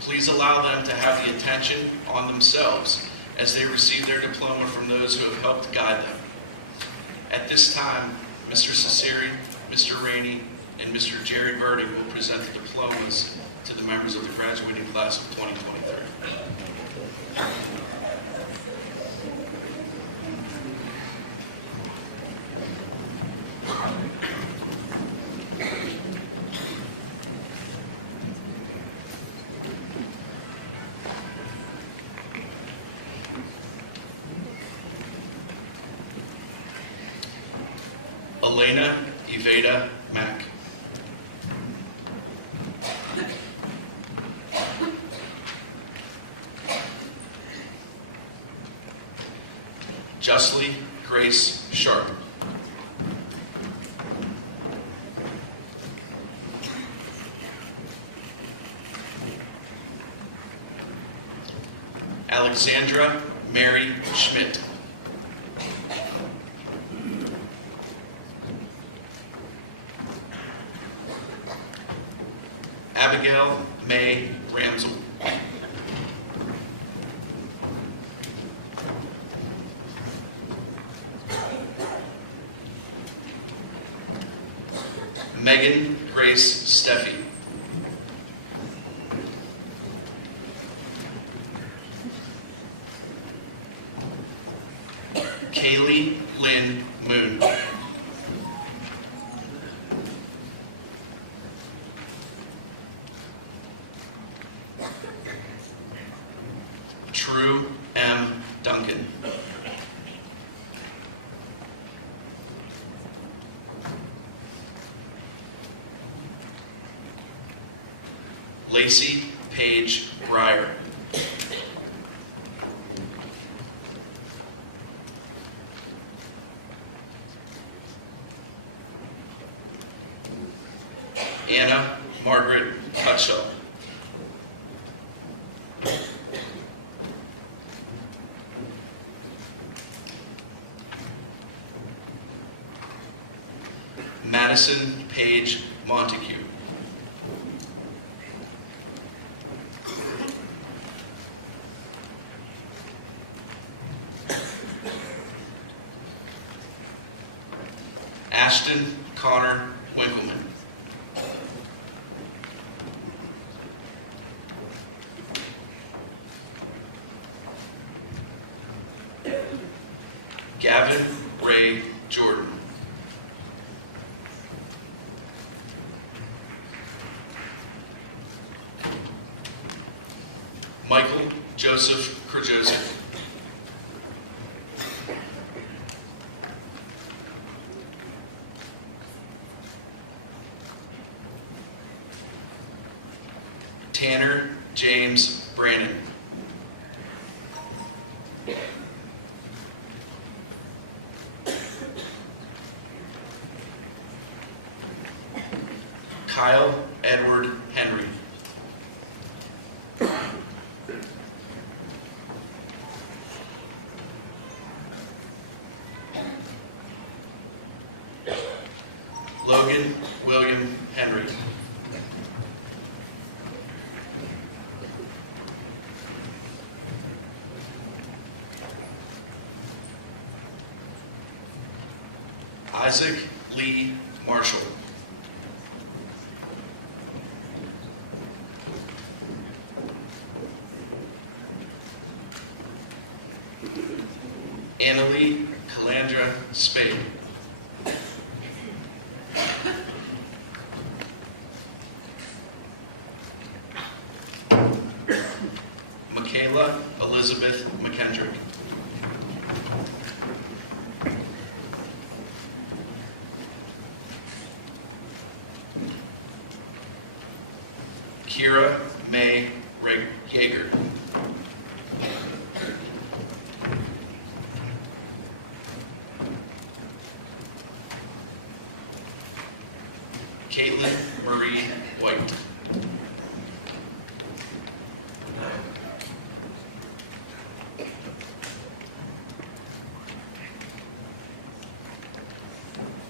Please allow them to have the attention on themselves as they receive their diploma from those who have helped guide them. At this time, Mr. Cesari, Mr. Rainey, and Mr. Jerry Birding will present the diplomas to the members of the graduating class of 2023. Elena Evada Mack. Justly Grace Sharp. Alexandra Mary Schmidt. Abigail May Ramsel. Megan Grace Steffi. Kaylee Lynn Moon. True M. Duncan. Lacey Paige Breyer. Anna Margaret Cutshall. Madison Paige Montague. Ashton Connor Winkleman. Gavin Ray Jordan. Michael Joseph Krajosik. Tanner James Brannon. Kyle Edward Henry. Logan William Henry. Isaac Lee Marshall. Annalie Calandra Spade. Michaela Elizabeth McKendrick. Kira May Yeager. Caitlin Marie White.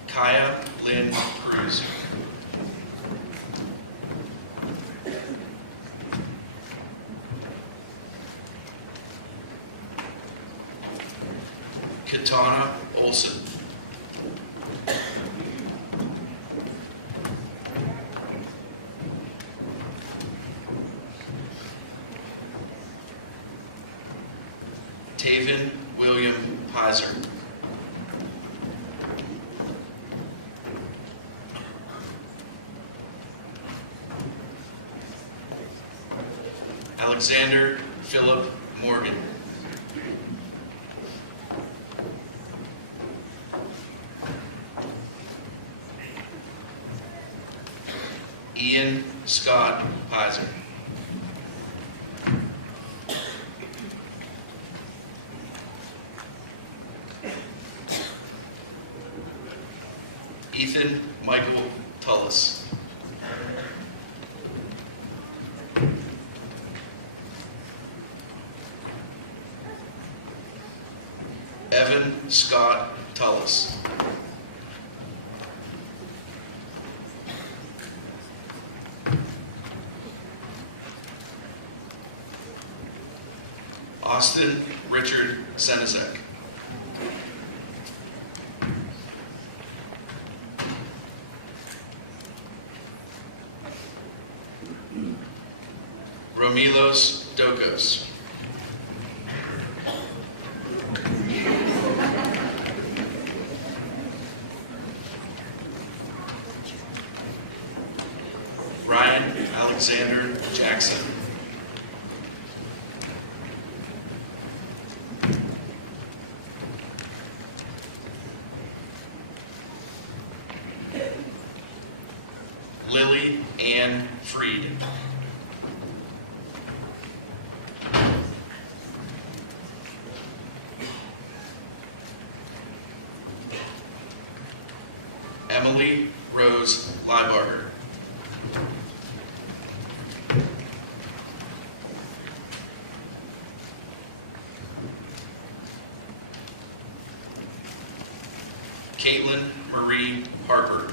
Kaya Lynn Cruz. Katana Olson. Taven William Pizer. Alexander Philip Morgan. Ian Scott Pizer. Ethan Michael Tullis. Scott Tullis. Austin Richard Senizek. Romilos Dokos. Ryan Alexander Jackson. Lily Ann Freed. Emily Rose Liebarger. Caitlin Marie Harper.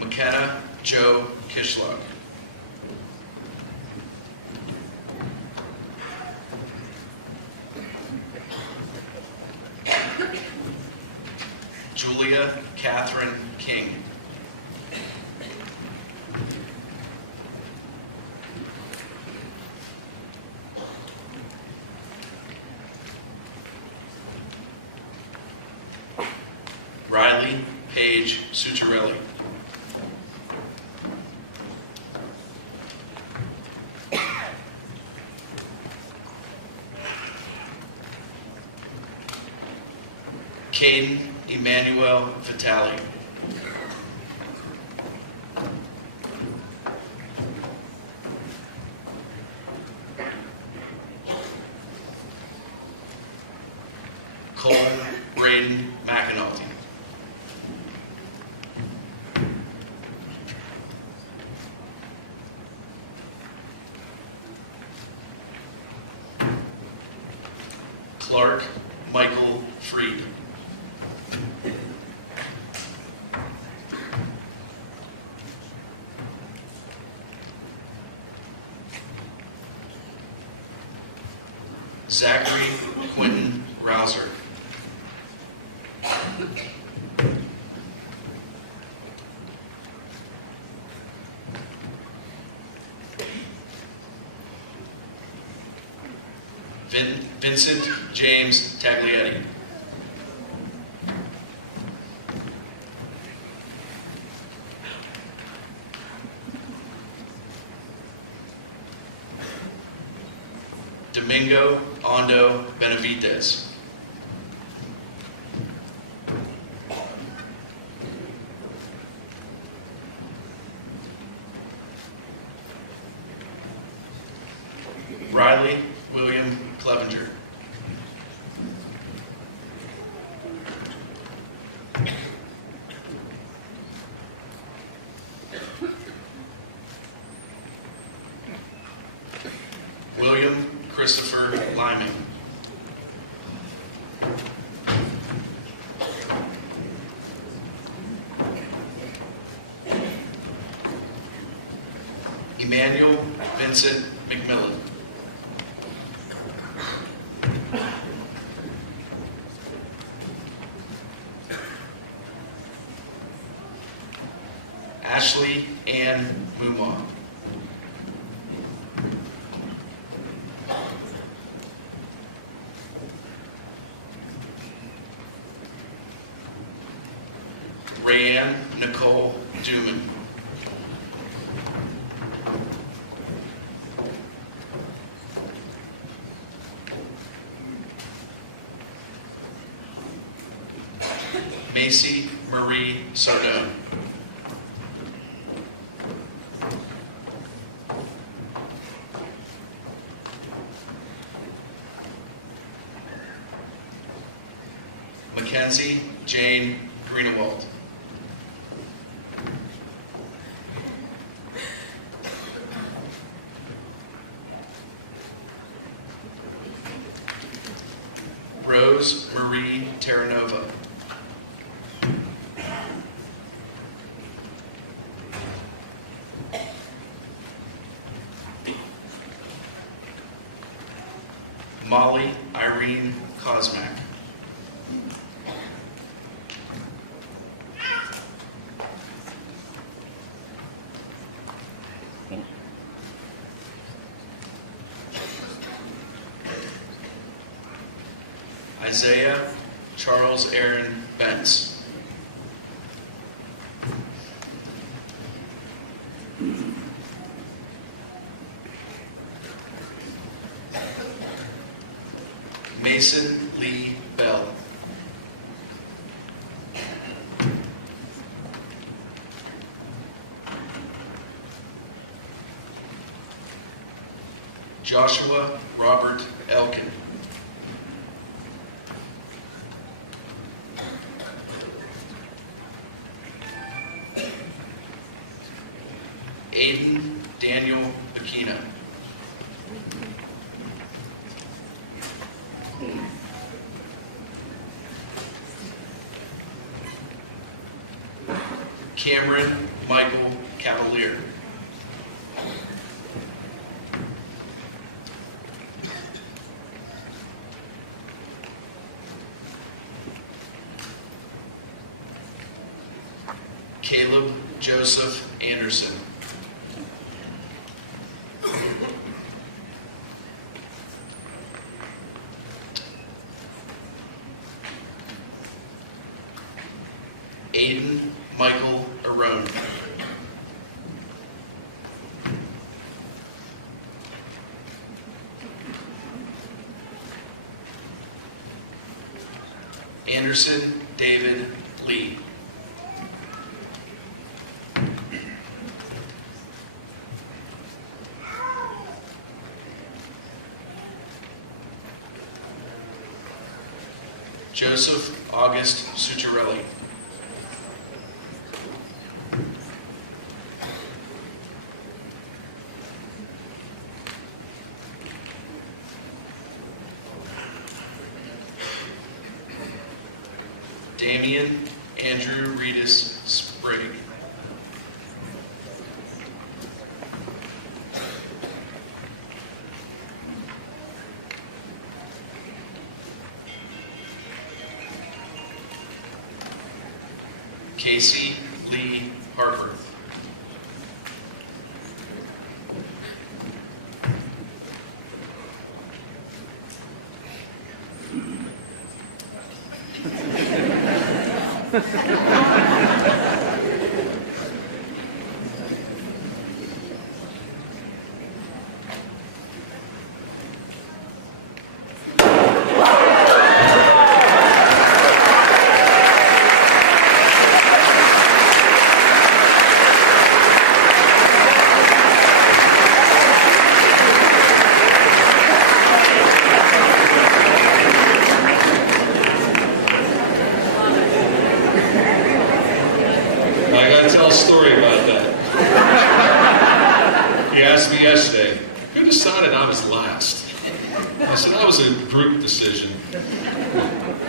McKenna Joe Kishlock. Julia Catherine King. Riley Paige Succiarelli. Caden Emmanuel Vitale. Cole Braden McAnulty. Clark Michael Freed. Zachary Quentin Rouser. Vincent James Taglietti. Domingo Ondo Benavides. Riley William Clevenger. William Christopher Lyman. Emmanuel Vincent McMillan. Ashley Ann Mumon. Rayanne Nicole Duman. Macy Marie Sardone. Mackenzie Jane Greenewald. Rose Marie Terranova. Molly Irene Kosmak. Isaiah Charles Aaron Bentz. Mason Lee Bell. Joshua Robert Elkin. Aiden Daniel Aquino. Cameron Michael Cavalier. Caleb Joseph Anderson. Aiden Michael Arone. Anderson David Lee. Joseph August Succiarelli. Damian Andrew Reedus Sprague. Casey Lee Harper. I got to tell a story about that. He asked me yesterday, who decided I was last? I said, that was a group decision.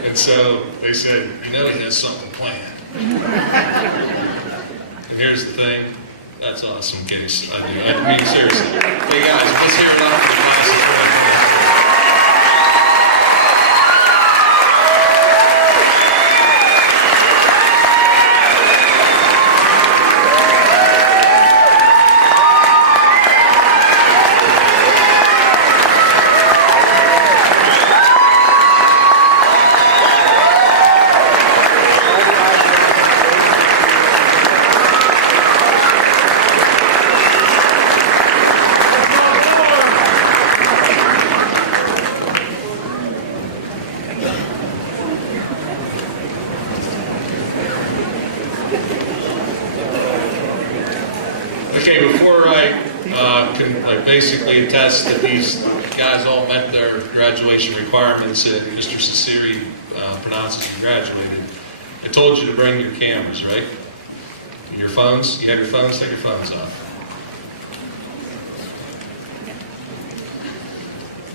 And so they said, you know, he has something planned. And here's the thing, that's awesome, Case. I do. I mean, seriously. Hey guys, let's hear it up for the classes. Okay, before I can basically attest that these guys all met their graduation requirements and Mr. Ciceri pronounces you graduated, I told you to bring your cameras, right? Your phones? You have your phones? Take your phones off.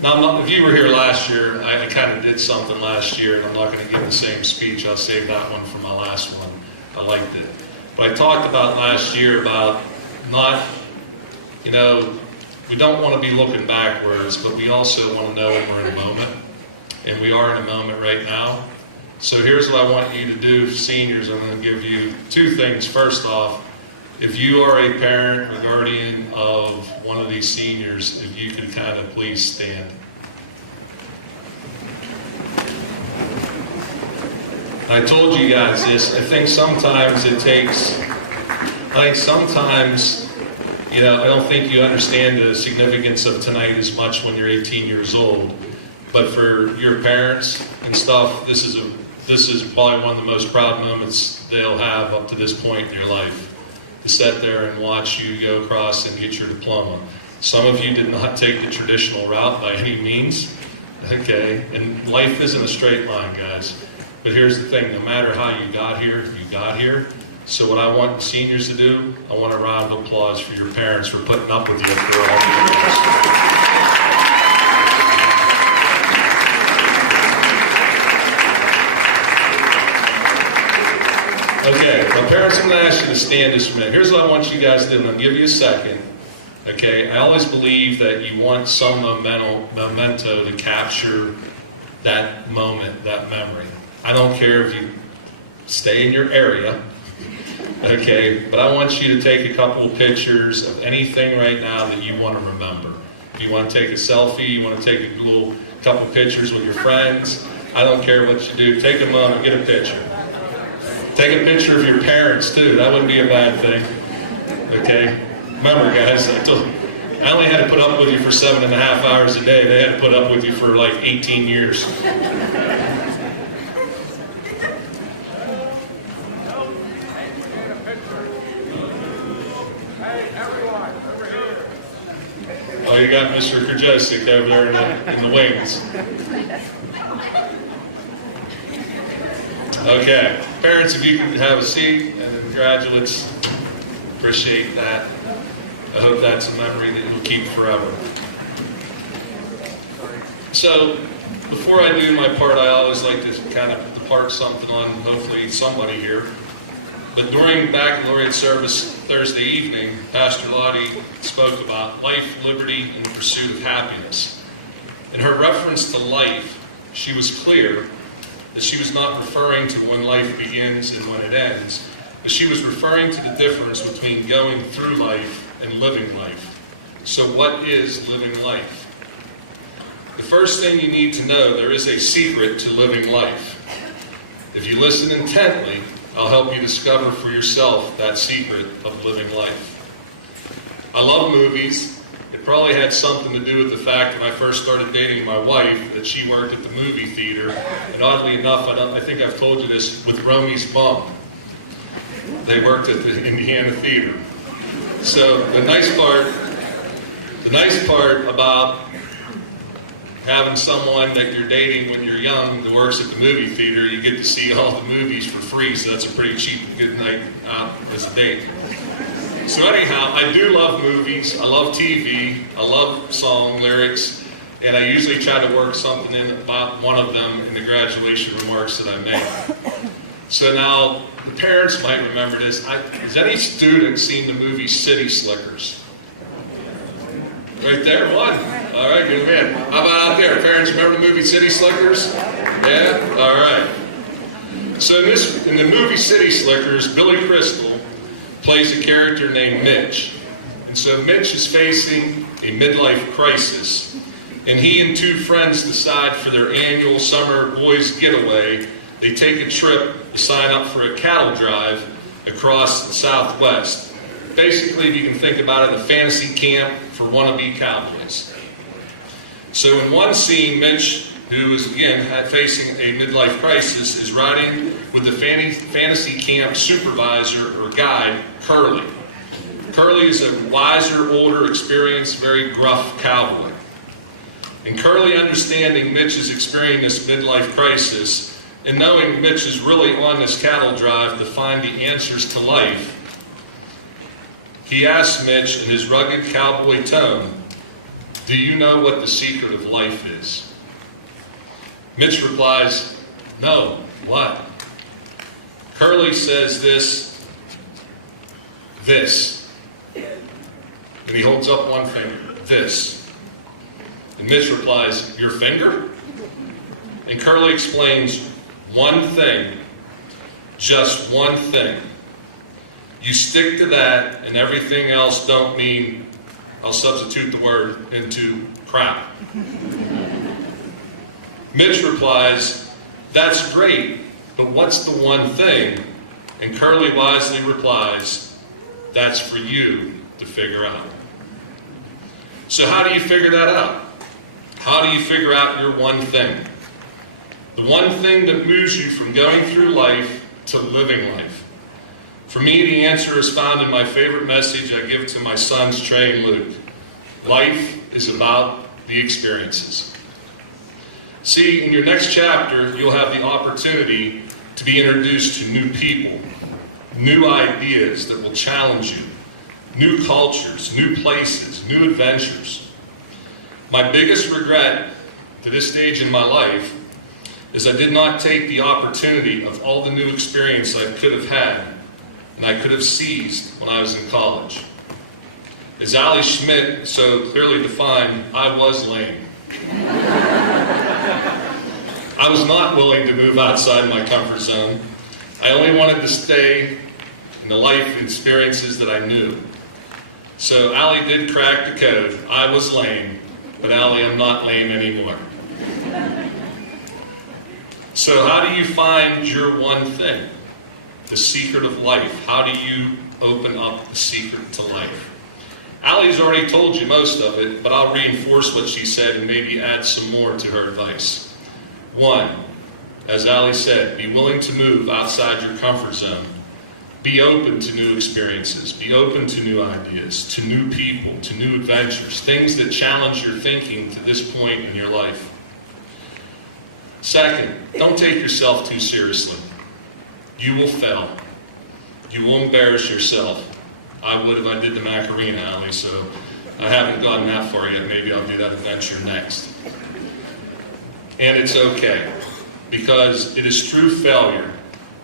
Now, if you were here last year, I kind of did something last year, and I'm not going to give the same speech. I'll save that one for my last one. I liked it. But I talked about last year about not, we don't want to be looking backwards, but we also want to know when we're in a moment. And we are in a moment right now. So here's what I want you to do, seniors. I'm going to give you two things. First off, if you are a parent or guardian of one of these seniors, if you could kind of please stand. I told you guys this. I think sometimes I don't think you understand the significance of tonight as much when you're 18 years old. But for your parents and stuff, this is probably one of the most proud moments they'll have up to this point in your life. To sit there and watch you go across and get your diploma. Some of you did not take the traditional route by any means. Okay, and life isn't a straight line, guys. But here's the thing, no matter how you got here, you got here. So what I want the seniors to do, I want a round of applause for your parents for putting up with you for all the years. Okay, well, parents, I'm going to ask you to stand just a minute. Here's what I want you guys to do. I'm going to give you a second. Okay, I always believe that you want some memento to capture that moment, that memory. I don't care if you stay in your area, okay, but I want you to take a couple of pictures of anything right now that you want to remember. If you want to take a selfie, you want to take a couple pictures with your friends, I don't care what you do. Take a moment, get a picture. Take a picture of your parents, too. That wouldn't be a bad thing. Okay? Remember, guys, I only had to put up with you for 7.5 hours a day. They had to put up with you for like 18 years. Oh, you got Mr. Krajewski over there in the wings. Okay, parents, if you can have a seat, and then graduates, appreciate that. I hope that's a memory that you'll keep forever. So, before I do my part, I always like to kind of depart something on hopefully somebody here. But during baccalaureate service Thursday evening, Pastor Lottie spoke about life, liberty, and the pursuit of happiness. In her reference to life, she was clear that she was not referring to when life begins and when it ends, but she was referring to the difference between going through life and living life. So what is living life? The first thing you need to know, there is a secret to living life. If you listen intently, I'll help you discover for yourself that secret of living life. I love movies. It probably had something to do with the fact that when I first started dating my wife, that she worked at the movie theater. And oddly enough, I think I've told you this, with Romy's mom. They worked at the Indiana Theater. So the nice part about having someone that you're dating when you're young that works at the movie theater, you get to see all the movies for free, so that's a pretty cheap, good night out as a date. So anyhow, I do love movies, I love TV, I love song lyrics, and I usually try to work something in about one of them in the graduation remarks that I make. So now, the parents might remember this. Has any student seen the movie City Slickers? Right there, one. All right, good man. How about out there? Parents remember the movie City Slickers? Yeah? All right. So in the movie City Slickers, Billy Crystal plays a character named Mitch. And so Mitch is facing a midlife crisis, and he and two friends decide for their annual summer boys getaway, they take a trip to sign up for a cattle drive across the Southwest. Basically, if you can think about it, a fantasy camp for wannabe cowboys. So in one scene, Mitch, who is again facing a midlife crisis, is riding with the fantasy camp supervisor or guide, Curly. Curly is a wiser, older, experienced, very gruff cowboy. And Curly, understanding Mitch is experiencing this midlife crisis, and knowing Mitch is really on this cattle drive to find the answers to life, he asks Mitch in his rugged cowboy tone, do you know what the secret of life is? Mitch replies, no, what? Curly says this. And he holds up one finger, this. And Mitch replies, your finger? And Curly explains one thing, just one thing. You stick to that and everything else don't mean, I'll substitute the word, into crap. Mitch replies, that's great, but what's the one thing? And Curly wisely replies, that's for you to figure out. So how do you figure that out? How do you figure out your one thing? The one thing that moves you from going through life to living life. For me, the answer is found in my favorite message I give to my sons, Trey and Luke. Life is about the experiences. See, in your next chapter, you'll have the opportunity to be introduced to new people, new ideas that will challenge you, new cultures, new places, new adventures. My biggest regret to this stage in my life is I did not take the opportunity of all the new experience I could have had and I could have seized when I was in college. As Ali Schmidt so clearly defined, I was lame. I was not willing to move outside my comfort zone. I only wanted to stay in the life experiences that I knew. So Ali did crack the code. I was lame, but Ali, I'm not lame anymore. So how do you find your one thing? The secret of life. How do you open up the secret to life? Ali's already told you most of it, but I'll reinforce what she said and maybe add some more to her advice. One, as Ali said, be willing to move outside your comfort zone. Be open to new experiences. Be open to new ideas, to new people, to new adventures, things that challenge your thinking to this point in your life. Second, don't take yourself too seriously. You will fail. You will embarrass yourself. I would if I did the Macarena, Ali, so I haven't gotten that far yet. Maybe I'll do that adventure next. And it's okay, because it is true failure,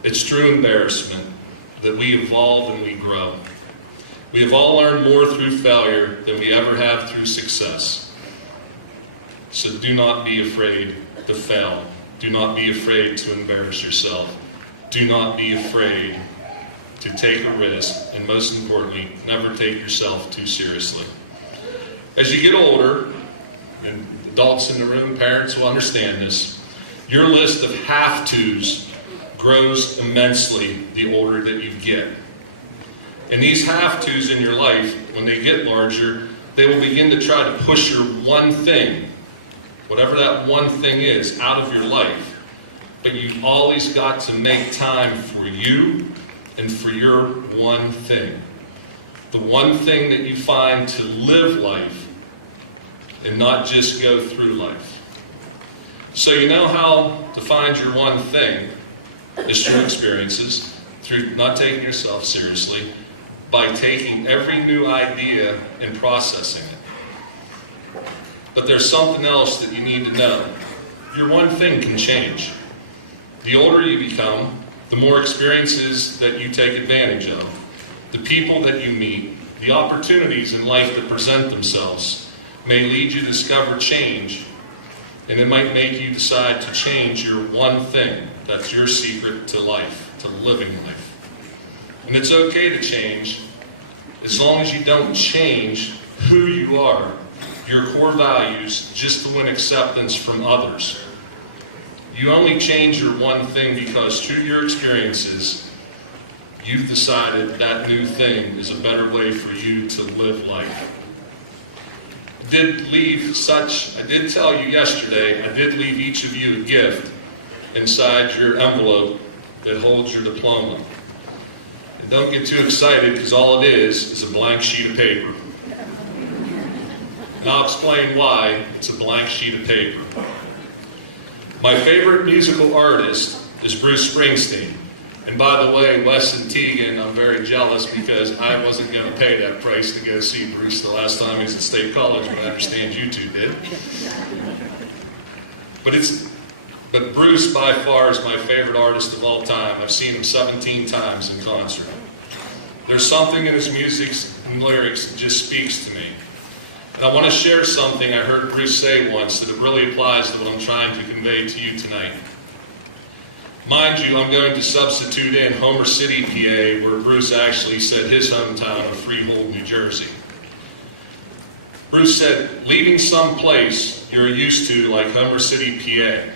it's true embarrassment, that we evolve and we grow. We have all learned more through failure than we ever have through success. So do not be afraid to fail. Do not be afraid to embarrass yourself. Do not be afraid to take a risk, and most importantly, never take yourself too seriously. As you get older, and adults in the room, parents will understand this, your list of have-tos grows immensely the older that you get. And these have-tos in your life, when they get larger, they will begin to try to push your one thing, whatever that one thing is, out of your life. But you've always got to make time for you and for your one thing. The one thing that you find to live life and not just go through life. So you know how to find your one thing is through experiences, through not taking yourself seriously, by taking every new idea and processing it. But there's something else that you need to know. Your one thing can change. The older you become, the more experiences that you take advantage of, the people that you meet, the opportunities in life that present themselves may lead you to discover change, and it might make you decide to change your one thing. That's your secret to life, to living life. And it's okay to change as long as you don't change who you are, your core values, just to win acceptance from others. You only change your one thing because through your experiences, you've decided that new thing is a better way for you to live life. I did tell you yesterday, I did leave each of you a gift inside your envelope that holds your diploma. And don't get too excited, because all it is a blank sheet of paper. And I'll explain why it's a blank sheet of paper. My favorite musical artist is Bruce Springsteen. And by the way, Wes and Tegan, I'm very jealous because I wasn't going to pay that price to go see Bruce the last time he was at State College, but I understand you two did. But Bruce, by far, is my favorite artist of all time. I've seen him 17 times in concert. There's something in his music and lyrics that just speaks to me. And I want to share something I heard Bruce say once that it really applies to what I'm trying to convey to you tonight. Mind you, I'm going to substitute in Homer City, PA, where Bruce actually said his hometown of Freehold, New Jersey. Bruce said, leaving some place you're used to like Homer City, PA,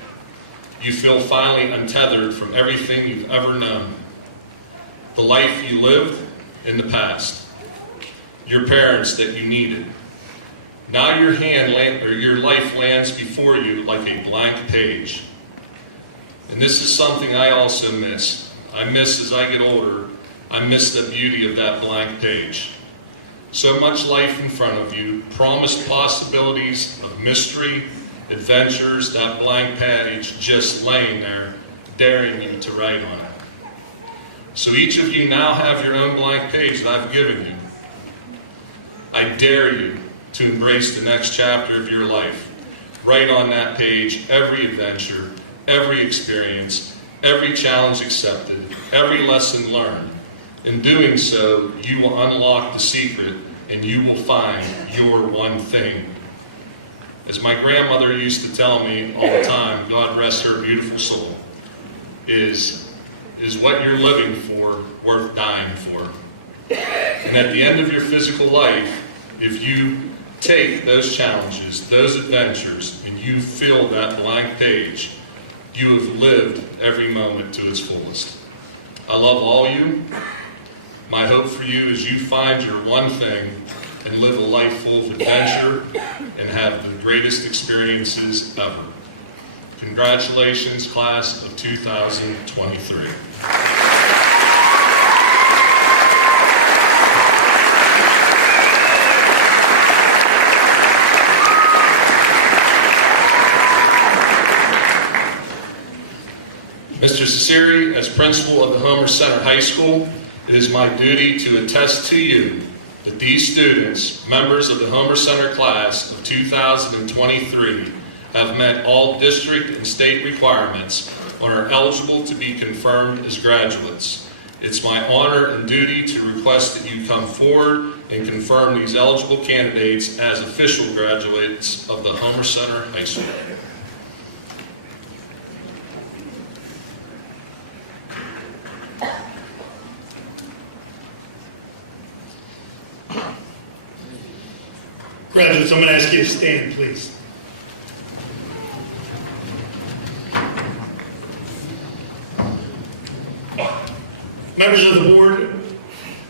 you feel finally untethered from everything you've ever known. The life you lived in the past. Your parents that you needed. Now your life lands before you like a blank page. And this is something I also miss. I miss as I get older, I miss the beauty of that blank page. So much life in front of you, promised possibilities of mystery, adventures, that blank page just laying there, daring you to write on it. So each of you now have your own blank page that I've given you. I dare you to embrace the next chapter of your life. Write on that page every adventure, every experience, every challenge accepted, every lesson learned. In doing so, you will unlock the secret and you will find your one thing. As my grandmother used to tell me all the time, God rest her beautiful soul, is what you're living for worth dying for? And at the end of your physical life, if you take those challenges, those adventures, and you fill that blank page, you have lived every moment to its fullest. I love all you. My hope for you is you find your one thing and live a life full of adventure and have the greatest experiences ever. Congratulations, class of 2023. Mr. Ciceri, as principal of the Homer Center High School, it is my duty to attest to you that these students, members of the Homer Center class of 2023, have met all district and state requirements and are eligible to be confirmed as graduates. It's my honor and duty to request that you come forward and confirm these eligible candidates as official graduates of the Homer Center High School. Graduates, I'm going to ask you to stand, please. Members of the Board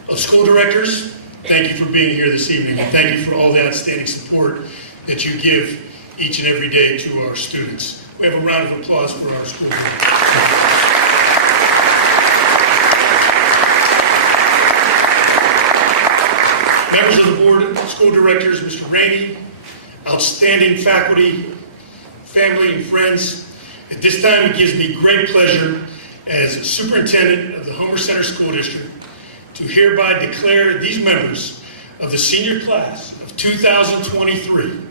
of School Directors, thank you for being here this evening, and thank you for all the outstanding support that you give each and every day to our students. We have a round of applause for our school directors. Members of the Board of School Directors, Mr. Rainey, outstanding faculty, family, and friends, at this time it gives me great pleasure as Superintendent of the Homer Center School District to hereby declare these members of the senior class of 2023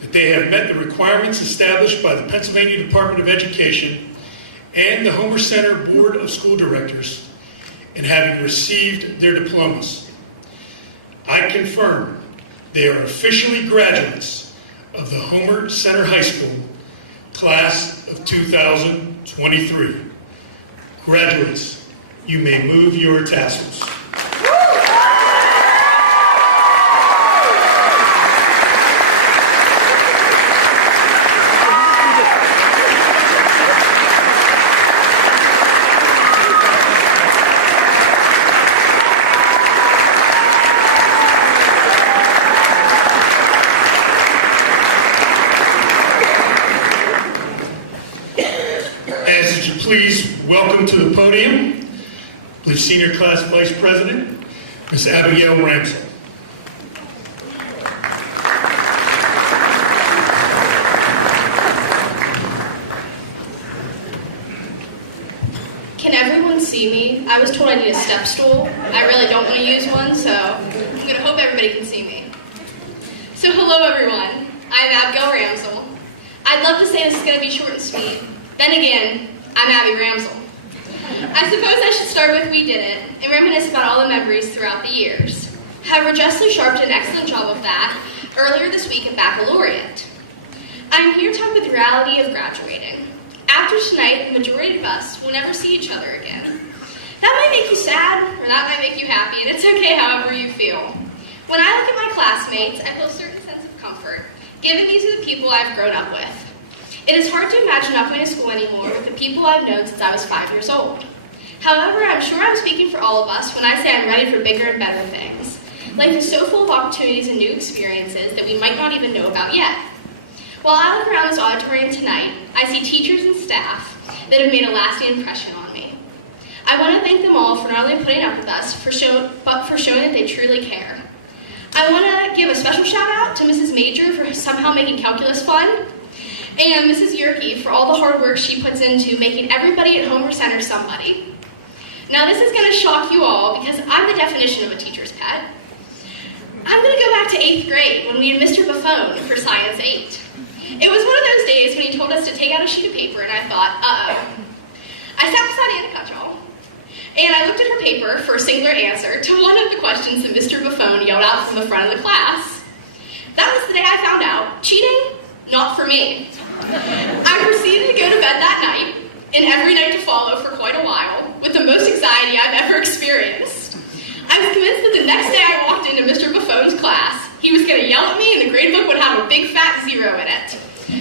that they have met the requirements established by the Pennsylvania Department of Education and the Homer Center Board of School Directors and having received their diplomas. I confirm they are officially graduates of the Homer Center High School class of 2023. Graduates, you may move your tassels. Please welcome to the podium the Senior Class Vice President, Ms. Abigail Ramsell. Can Can everyone see me? I was told I need a step stool. I really don't want to use one, so I'm going to hope everybody can see me. So hello everyone, I'm Abigail Ramsel. I'd love to say this is going to be short and sweet. Then again, I'm Abby Ramsel. I suppose I should start with We Did It and reminisce about all the memories throughout the years. However, Jessley Sharp did an excellent job of that earlier this week at Baccalaureate. I'm here to talk about the reality of graduating. After tonight, the majority of us will never see each other again. That might make you sad, or that might make you happy, and it's okay however you feel. When I look at my classmates, I feel a certain sense of comfort, given these are the people I've grown up with. It is hard to imagine not going to school anymore with the people I've known since I was 5 years old. However, I'm sure I'm speaking for all of us when I say I'm ready for bigger and better things. Life is so full of opportunities and new experiences that we might not even know about yet. While I look around this auditorium tonight, I see teachers and staff that have made a lasting impression on me. I want to thank them all for not only putting up with us, but for showing that they truly care. I want to give a special shout out to Mrs. Major for somehow making calculus fun, and Mrs. Yerke for all the hard work she puts into making everybody at Homer Center somebody. Now this is going to shock you all because I'm the definition of a teacher's pet. I'm going to go back to 8th grade when we had Mr. Buffone for Science 8. It was one of those days when he told us to take out a sheet of paper, and I thought, uh-oh. I sat beside Anna Cutchall, and I looked at her paper for a singular answer to one of the questions that Mr. Buffone yelled out from the front of the class. That was the day I found out, cheating, not for me. I proceeded to go to bed that night, and every night to follow for quite a while, with the most anxiety I've ever experienced. I was convinced that the next day I walked into Mr. Buffone's class, he was going to yell at me and the gradebook would have a big fat 0 in it.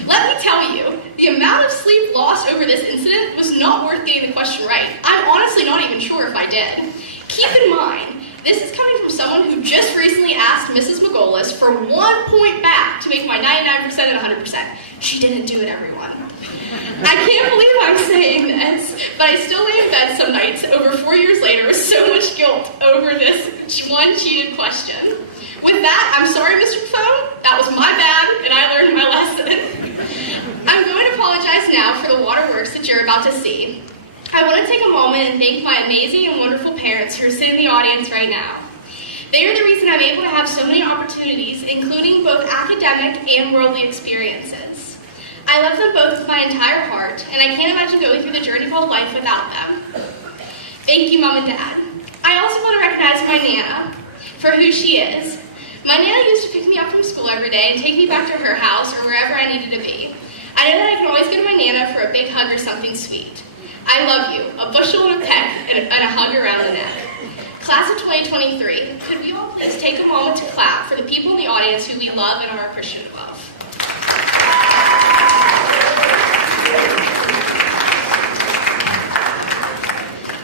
Let me tell you, the amount of sleep lost over this incident was not worth getting the question right. I'm honestly not even sure if I did. Keep in mind, this is coming from someone who just recently asked Mrs. McGolis for 1 point back to make my 99% and 100%. She didn't do it, everyone. I can't believe I'm saying this, but I still lay in bed some nights over 4 years later with so much guilt over this one cheated question. With that, I'm sorry, Mr. Buffone. That was my bad, and I learned my lesson. I'm going to apologize now for the waterworks that you're about to see. I want to take a moment and thank my amazing and wonderful parents who are sitting in the audience right now. They are the reason I'm able to have so many opportunities, including both academic and worldly experiences. I love them both with my entire heart, and I can't imagine going through the journey called life without them. Thank you, Mom and Dad. I also want to recognize my Nana for who she is. My Nana used to pick me up from school every day and take me back to her house or wherever I needed to be. I know that I can always go to my Nana for a big hug or something sweet. I love you, a bushel and a peck, and a hug around the neck. Class of 2023, could we all please take a moment to clap for the people in the audience who we love and are appreciative of?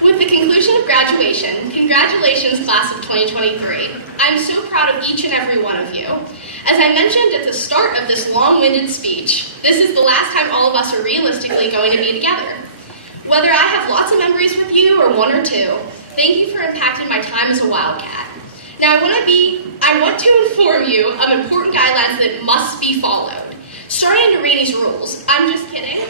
With the conclusion of graduation, congratulations, class of 2023. I'm so proud of each and every one of you. As I mentioned at the start of this long-winded speech, this is the last time all of us are realistically going to be together. Whether I have lots of memories with you or 1 or 2, thank you for impacting my time as a Wildcat. Now I want to inform you of important guidelines that must be followed. Starting to Rainey's rules. I'm just kidding.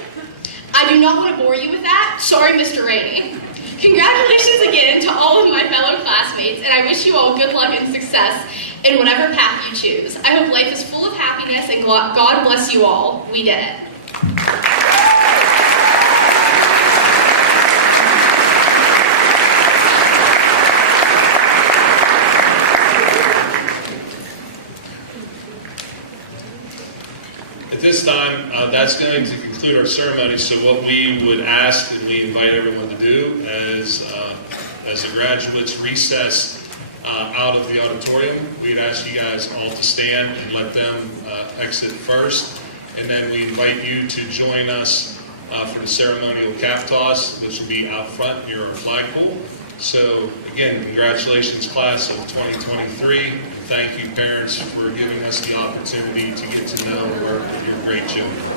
I do not want to bore you with that. Sorry, Mr. Rainey. Congratulations again to all of my fellow classmates, and I wish you all good luck and success in whatever path you choose. I hope life is full of happiness, and God bless you all. We did it. At this time, that's going to conclude our ceremony. So what we would ask and we invite everyone to do as the graduates recess out of the auditorium, we'd ask you guys all to stand and let them exit first. And then we invite you to join us for the ceremonial cap toss, which will be out front near our flagpole. So again, congratulations, class of 2023. And thank you, parents, for giving us the opportunity to get to know your great children.